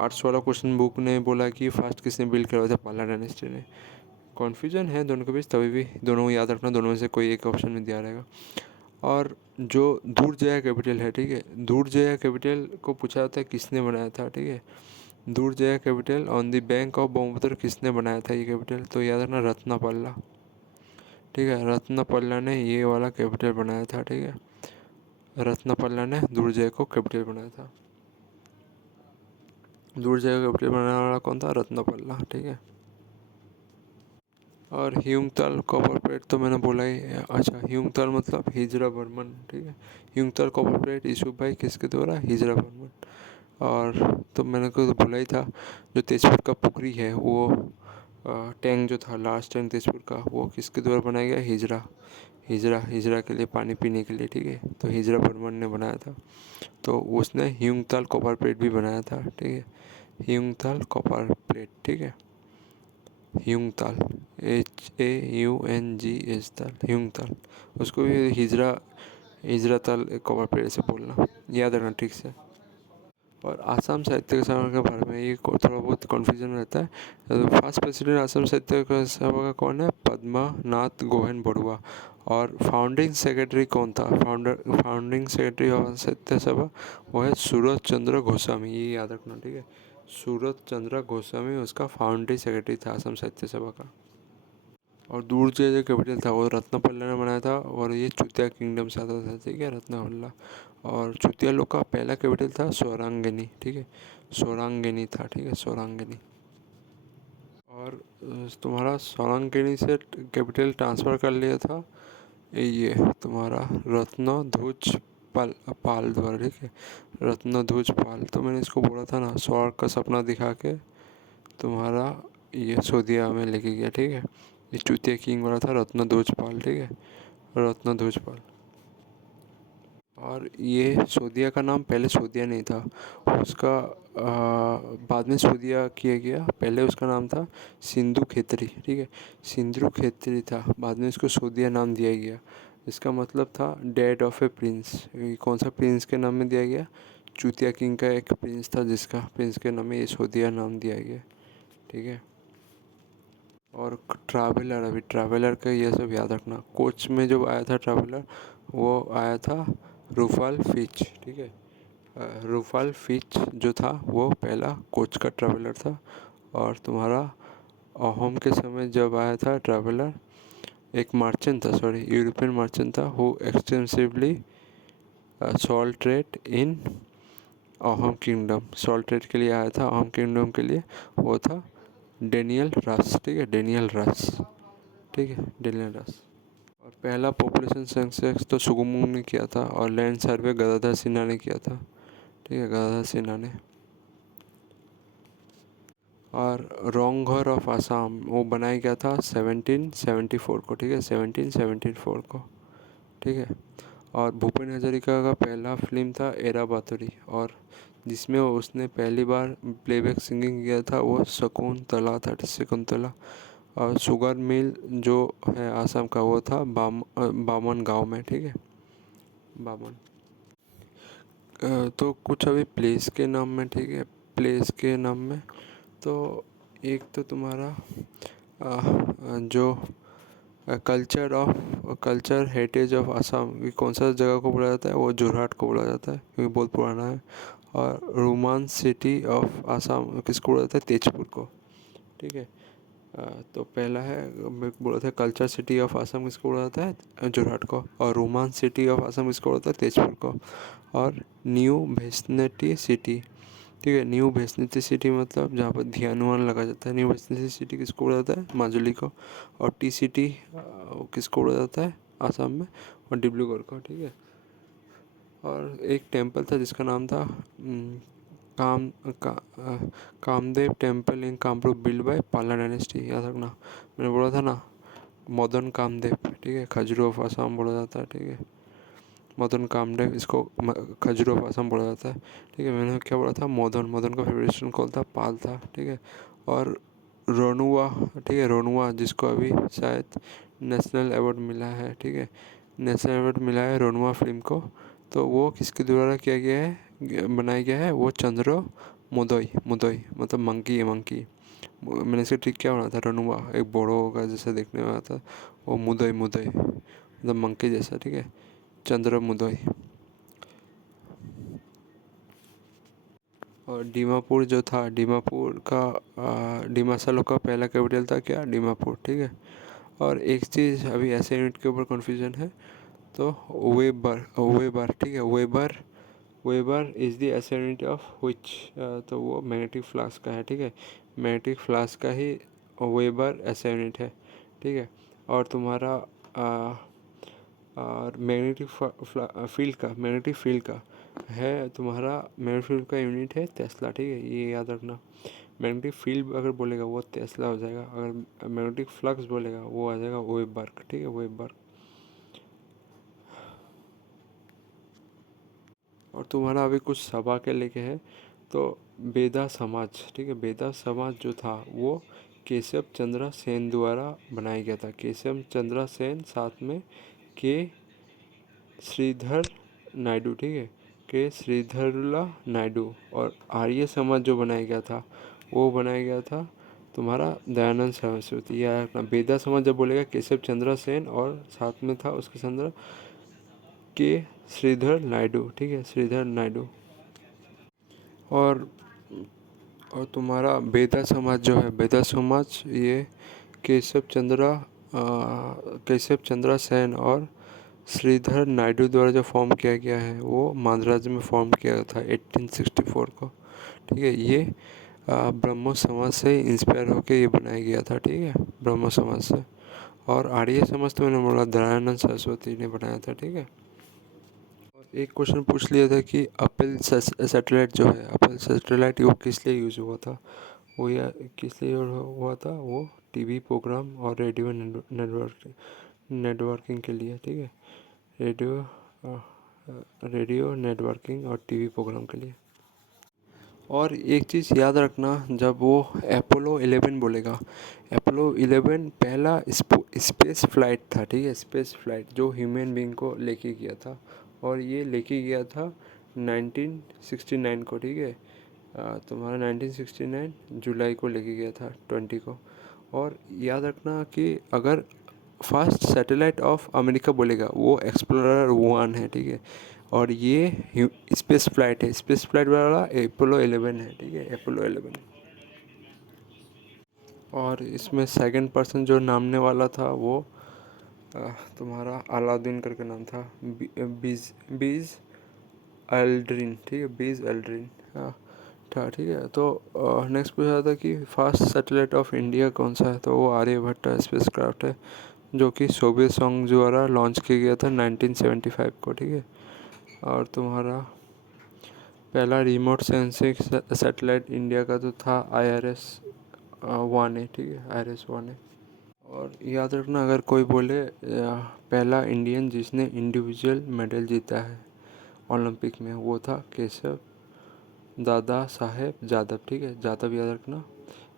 800 वाला क्वेश्चन बुक ने बोला कि फास्ट किसने बिल्ड करवाया था? पाला डायनेस्टी ने। कॉन्फ्यूजन है दोनों के बीच, तभी भी दोनों को याद रखना, दोनों में से कोई एक ऑप्शन में दिया रहेगा। और जो दूरजया कैपिटल है, ठीक है, दूरजया कैपिटल को पूछा जाता है किसने बनाया था, ठीक है। Durjaya capital on the bank of Brahmaputra किसने बनाया था ये कैपिटल? तो याद रखना, रत्नपल्ला, ठीक है, रत्नपल्ला ने ये वाला कैपिटल बनाया था, ठीक है। रत्नपल्ला ने दूरजय को कैपिटल बनाया था। दूरजय का कैपिटल बनाने वाला कौन था? रत्नपल्ला, ठीक है। और ह्यूंगताल कॉपर प्लेट तो मैंने बोला ही है। अच्छा, ह्यूंगताल मतलब हिजरा बर्मन, ठीक है। ह्यूंगताल कॉपर प्लेट इशू भाई किसके द्वारा? हिजरा बर्मन। और तो मैंने को तो बोला ही था, जो तेजपुर का पुखरी है वो टैंक जो था, लास्ट टैंक तेजपुर का, वो किसके द्वारा बनाया गया? हिजरा के लिए, पानी पीने के लिए, ठीक है। तो हिजरा बर्मन ने बनाया था। तो उसने ह्यूंगताल कॉपर प्लेट भी बनाया था, ठीक है। ह्यूंगताल कॉपर प्लेट, ठीक है। ह्यूंगताल, HAUNGH ताल, ह्यूंगताल, उसको भी हिजरा ताल कॉपर प्लेट से बोलना, याद रखना ठीक से। और आसाम साहित्य सभा के बारे में ये थोड़ा बहुत कन्फ्यूजन रहता है। फर्स्ट प्रेसिडेंट आसाम साहित्य सभा का कौन है? पद्मा नाथ गोहेन बरुआ। और फाउंडिंग सेक्रेटरी कौन था? फाउंडिंग सेक्रेटरी ऑफ साहित्य सभा वो है सूरज चंद्र गोस्वामी, ये याद रखना, ठीक है। सूरज चंद्र गोस्वामी उसका फाउंडिंग सेक्रेटरी था आसाम साहित्य सभा का। और दूरजय जो कैपिटल था वो रत्नपल्ला ने बनाया था, और ये चुतिया किंगडम से आता था, ठीक है, रत्नपल्ला। और चुतिया लोग का पहला कैपिटल था सोरांगनी, ठीक है, सोरांगनी था, ठीक है, सोरांगनी। और तुम्हारा सोरांगनी से कैपिटल ट्रांसफ़र कर लिया था ये तुम्हारा रत्नध्वज पाल द्वारा, ठीक है, रत्नध्वज पाल। तो मैंने इसको बोला था ना, स्वर्ग का सपना दिखा के तुम्हारा ये सोदिया में लेके गया, ठीक है। ये चूतिया किंग वाला था रत्नध्वज पाल, ठीक है, रत्नध्वज पाल। और ये सोदिया का नाम पहले सोदिया नहीं था, उसका बाद में सोदिया किया गया। पहले उसका नाम था सिंधु खेतरी, ठीक है, सिंधु खेतरी था, बाद में इसको सोदिया नाम दिया गया। इसका मतलब था डेड ऑफ ए प्रिंस। कौन सा प्रिंस के नाम में दिया गया? चूतिया किंग का एक प्रिंस था, जिसका प्रिंस के नाम में ये सोदिया नाम दिया गया, ठीक है। और ट्रैवलर, अभी ट्रैवलर का ये सब याद रखना। कोच में जो आया था ट्रैवलर, वो आया था रूफाल फिच, ठीक है। रूफाल फिच जो था वो पहला कोच का ट्रैवलर था। और तुम्हारा अहोम के समय जब आया था ट्रैवलर, एक मर्चेंट था, सॉरी, यूरोपियन मर्चेंट था, who extensively salt trade in Ahom kingdom. Salt trade के लिए आया था अहोम किंगडम के लिए, वो था डेनियल रस, ठीक है, डेनियल रस, ठीक है, डेनियल रस। और पहला पॉपुलेशन सेंसस तो सुगुमुंग ने किया था, और लैंड सर्वे गदाधर सिन्हा ने किया था, ठीक है, गदाधर सिन्हा ने। और रोंगघर ऑफ आसाम वो बनाया गया था 1774 को, ठीक है, 1774 को, ठीक है। और भूपेन हजारिका का पहला फिल्म था एरा बातोरी, और जिसमें उसने पहली बार प्लेबैक सिंगिंग किया था वो शकुंतला था, शकुंतला। और शुगर मिल जो है आसाम का वो था बामन गांव में, ठीक है, बामन। तो कुछ अभी प्लेस के नाम में, ठीक है, प्लेस के नाम में तो एक तो तुम्हारा जो कल्चर हेरिटेज ऑफ आसाम, ये कौन सा जगह को बोला जाता है? वो जोरहाट को बोला जाता है, क्योंकि बहुत पुराना है। और रोमांस सिटी ऑफ आसाम किसको बोला जाता है? तेजपुर को, ठीक है। तो पहला है, मैं बोला था कल्चर सिटी ऑफ आसाम किसको बोला जाता है? जोरहाट को। और रोमांस सिटी ऑफ आसाम किसको बोला जाता है? तेजपुर को। और न्यू भैसनेटी सिटी, ठीक है, न्यू भैसनेटी सिटी मतलब जहाँ पर ध्यान लगा जाता है। न्यू भैसनेटी सिटी किसको बोला जाता है? माजुली को। और टी सिटी किसको बोला जाता है? आसाम में, और डिब्रूगढ़ को, ठीक है। और एक टेम्पल था जिसका नाम था काम का, Kamdev temple in Kamrup build by Pala dynasty, याद रखना। मैंने बोला था ना मदन कामदेव, ठीक है, खजुराहो ऑफ आसाम बोला जाता है, ठीक है। मदन कामदेव, इसको खजुराहो ऑफ आसाम बोला जाता है, ठीक है। मैंने क्या बोला था, मदन का फेवरेट स्टूडेंट कौन था, पाल था, ठीक है। और रोनुआ, ठीक है, रोनुआ जिसको अभी शायद नेशनल अवार्ड मिला है, ठीक है, नेशनल अवार्ड मिला है रोनुआ फिल्म को। तो वो किसके द्वारा किया गया है, बनाया गया है, वो चंद्र मुदई, मुदई मतलब मंकी है, मंकी। मैंने इसे ठीक क्या बना था, रोनुआ एक बोड़ो होगा जैसे देखने में आता, वो मुदई, मुदई मतलब मंकी जैसा, ठीक है, चंद्र मुदई। और दीमापुर जो था, दीमापुर का डिमासा लोग का पहला कैपिटल था क्या, दीमापुर, ठीक है। और एक चीज़ अभी ऐसे यूनिट के ऊपर कन्फ्यूजन है, तो वेबर, वेबर, ठीक है, weber, weber is the SI unit of which, तो वो मैग्नेटिक फ्लास्क का है, ठीक है, मैग्नेटिक फ्लास्क का ही वेबर एसआई यूनिट है, ठीक है। और तुम्हारा और मैग्नेटिक फील्ड का है, तुम्हारा मैग्नेटिक फील्ड का यूनिट है टेस्ला, ठीक है, ये याद रखना। मैग्नेटिक फील्ड अगर बोलेगा वो टेस्ला हो जाएगा, अगर मैग्नेटिक फ्लक्स बोलेगा वो आ जाएगा वेबर्ग, ठीक है, वेबर्ग। और तुम्हारा अभी कुछ सभा के लेके है, तो बेदा समाज, ठीक है, बेदा समाज जो था वो केशव चंद्र सेन द्वारा बनाया गया था, केशव चंद्र सेन, साथ में के श्रीधर नायडू, ठीक है, के श्रीधरला नायडू। और आर्य समाज जो बनाया गया था वो बनाया गया था तुम्हारा दयानंद सरस्वती, या अपना बेदा समाज जब बोलेगा केशव चंद्र सेन, और साथ में था उसके संदर्भ के श्रीधर नायडू, ठीक है, श्रीधर नायडू। और और तुम्हारा बेदा समाज जो है, बेदा समाज ये केशव चंद्र केशव चंद्र सेन और श्रीधर नायडू द्वारा जो फॉर्म किया गया है वो माद्राज में फॉर्म किया गया था 1864 को, ठीक है। ये ब्रह्मो समाज से इंस्पायर होकर ये बनाया गया था, ठीक है, ब्रह्मो समाज से। और आर्य समाज तो मैंने बोला दयानंद सरस्वती ने बनाया था, ठीक है। एक क्वेश्चन पूछ लिया था कि अपेल सैटेलाइट जो है, अपेल सैटेलाइट वो किस लिए यूज़ हुआ था, वो या किस लिए हुआ था, वो टीवी प्रोग्राम और रेडियो नेटवर्किंग के लिए, ठीक है, रेडियो रेडियो नेटवर्किंग और टीवी प्रोग्राम के लिए। और एक चीज़ याद रखना, जब वो अपोलो 11 बोलेगा, अपोलो 11 पहला स्पेस फ्लाइट था, ठीक है, स्पेस फ्लाइट जो ह्यूमन बीइंग को लेके गया था, और ये लेके गया था 1969 को, ठीक है, तुम्हारा 1969 जुलाई को लेके गया था 20 को। और याद रखना कि अगर फर्स्ट सैटेलाइट ऑफ अमेरिका बोलेगा वो एक्सप्लोरर 1 है, ठीक है, और ये स्पेस फ्लाइट है, स्पेस फ्लाइट वाला अपोलो 11 है, ठीक है, अपोलो 11। और इसमें सेकंड पर्सन जो नामने वाला था वो तुम्हारा अलाउद्दीन करके नाम था, बीज बीज एल्ड्रिन, ठीक है, बीज एल्ड्रिन, हाँ था, ठीक है। तो नेक्स्ट पूछा था कि फास्ट सैटेलाइट ऑफ इंडिया कौन सा है, तो वो आर्यभट्ट स्पेस क्राफ्ट है, जो कि सोवियत संघ द्वारा लॉन्च किया गया था 1975 को, ठीक है। और तुम्हारा पहला रिमोट सेंसिंग सैटेलाइट इंडिया का तो था IRS 1 है, ठीक है, IRS 1 है। और याद रखना, अगर कोई बोले पहला इंडियन जिसने इंडिविजुअल मेडल जीता है ओलंपिक में, वो था केशव दादा साहेब जादव, ठीक है, जादव याद रखना,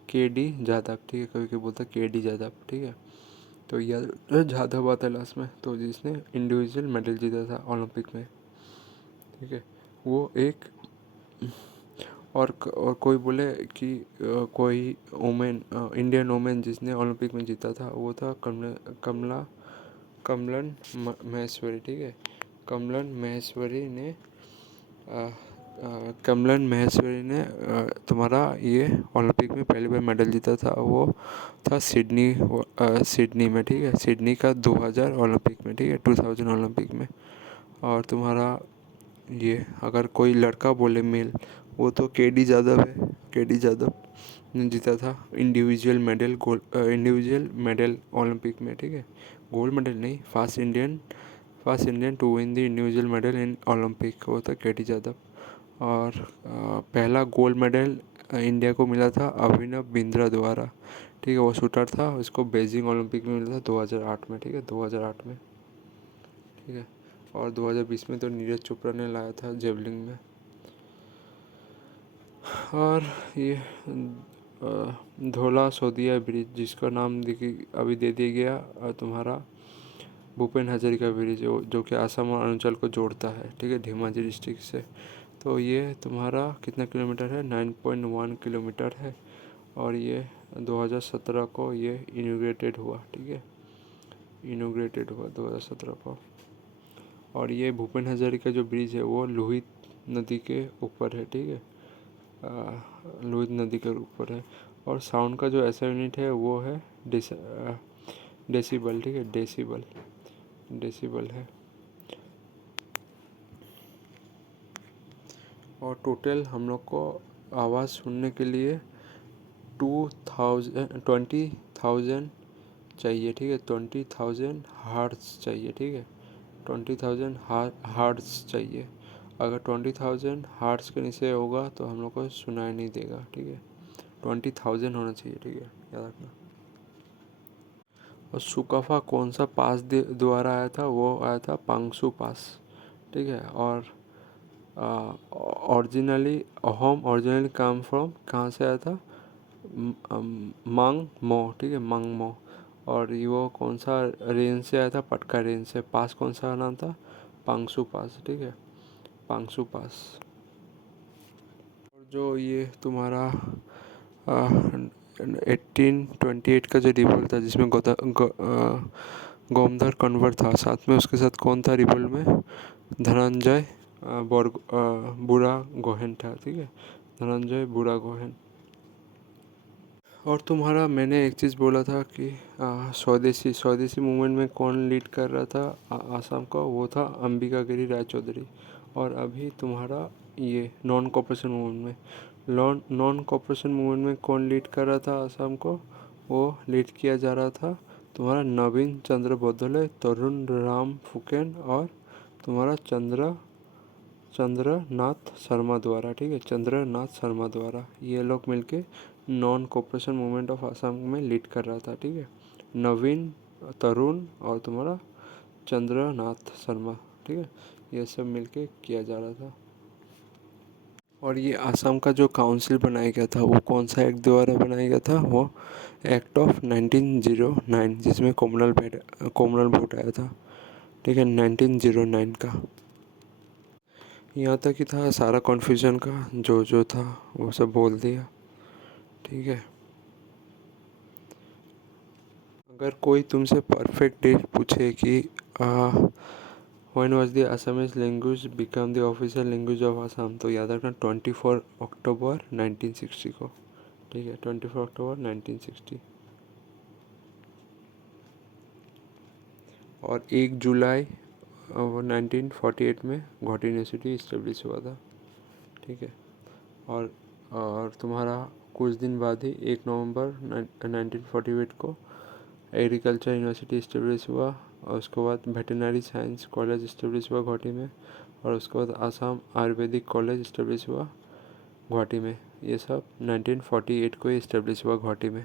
KD जादव, ठीक है, कभी कभी बोलता KD जादव, ठीक है। तो याद जादव आता है लास्ट में, तो जिसने इंडिविजुअल मेडल जीता था ओलंपिक में, ठीक है, वो एक। और कोई बोले कि कोई वुमेन, इंडियन वुमेन जिसने ओलंपिक में जीता था, वो था कमलन महेश्वरी, ठीक है, कमलन महेश्वरी ने कमलन महेश्वरी ने तुम्हारा ये ओलंपिक में पहली बार मेडल जीता था, वो था सिडनी में, ठीक है, सिडनी का 2000 ओलंपिक में, ठीक है, 2000 ओलंपिक में। और तुम्हारा ये अगर कोई लड़का बोले मेल, वो तो KD जादव है, KD जादव, ने जीता था इंडिविजुअल मेडल ओलंपिक में, ठीक है। गोल्ड मेडल नहीं, first Indian to win the individual medal in Olympic, वो था केटी जादव। और पहला गोल्ड मेडल इंडिया को मिला था अभिनव बिंद्रा द्वारा, ठीक है। वो शूटर था, उसको बीजिंग ओलंपिक में मिला था 2008 में, ठीक है, 2008 में, ठीक है। और 2020 में तो नीरज चोपड़ा ने लाया था जेवलिंग में। और ये धौला सोदिया ब्रिज, जिसका नाम अभी दे दिया गया तुम्हारा भूपेन हजारिका ब्रिज, जो कि असम और अरुणाचल को जोड़ता है, ठीक है, धेमाजी डिस्ट्रिक्ट से। तो ये तुम्हारा कितना किलोमीटर है, 9.1 किलोमीटर है। और ये 2017 को ये इनोग्रेटेड हुआ, ठीक है, इनोग्रेटेड हुआ 2017 को। और ये भूपेन हजारिका जो ब्रिज है वो लोहित नदी के ऊपर है, ठीक है, लोहित नदी के ऊपर है। और साउंड का जो ऐसा यूनिट है वो है डेसिबल, ठीक है, डेसिबल है। और टोटल हम लोग को आवाज़ सुनने के लिए 20,000 चाहिए, ठीक है, 20,000 हर्ट्ज चाहिए, ठीक है, 20,000 हर्ट्ज चाहिए। अगर 20,000 हर्ट्ज के नीचे होगा तो हम लोग को सुनाई नहीं देगा, ठीक है, 20,000 होना चाहिए, ठीक है, याद रखना। और सुकाफा कौन सा पास द्वारा आया था, वो आया था पांगसू पास, ठीक है। और ओरिजिनली काम फ्रॉम, कहाँ से आया था, मांग मो, ठीक है, मांग मो। और ये वो कौन सा रेंज से आया था, पटका रेंज से। पास कौन सा नाम था, पांगसू पास, ठीक है, पांगसू पास। और जो ये तुम्हारा 1828 का जो रिवोल्ट था, जिसमें गोमधर कन्वर था, साथ में उसके साथ कौन था रिवोल्ट में, धनंजय बुरा गोहेन था, ठीक है, धनंजय बुरा गोहेन। और तुम्हारा मैंने एक चीज़ बोला था कि स्वदेशी मूवमेंट में कौन लीड कर रहा था आसाम का, वो था अंबिकागिरी राय चौधरी। और अभी तुम्हारा ये नॉन कॉपरेशन मूवमेंट में कौन लीड कर रहा था आसाम को, वो लीड किया जा रहा था तुम्हारा नवीन चंद्र बौद्धले, तरुण राम फुकेन और तुम्हारा चंद्रनाथ शर्मा द्वारा, ठीक है, चंद्रनाथ शर्मा द्वारा। ये लोग मिलके non cooperation movement of Assam में लीड कर रहा था, ठीक है, नवीन, तरुण और तुम्हारा चंद्रनाथ शर्मा, ठीक है, ये सब मिलके किया जा रहा था। और ये आसाम का जो काउंसिल बनाया गया था वो कौन सा एक्ट द्वारा बनाया गया था, वो एक्ट ऑफ 1909, जिसमें कॉमनल वोट आया था, ठीक है, 1909 का। यहाँ तक ही था सारा कन्फ्यूजन का, जो था वो सब बोल दिया, ठीक है। अगर कोई तुमसे परफेक्ट डेट पूछे कि when was the Assamese language become the official language of Assam, तो याद रखना 24 अक्टूबर 1960 को, ठीक है, 24 अक्टूबर 1960। और 1 जुलाई 1948 में गुवाहाटी यूनिवर्सिटी इस्टेब्लिश हुआ था, ठीक है। और तुम्हारा कुछ दिन बाद ही 1 नवंबर 1948 को एग्रीकल्चर यूनिवर्सिटी इस्टेब्लिश हुआ। और उसके बाद वेटरनरी साइंस कॉलेज इस्टेब्लिश हुआ गुवाहाटी में। और उसके बाद आसाम आयुर्वेदिक कॉलेज इस्टेब्लिश हुआ गुवाहाटी में। ये सब 1948 को ही इस्टेब्लिश हुआ गुवाहाटी में।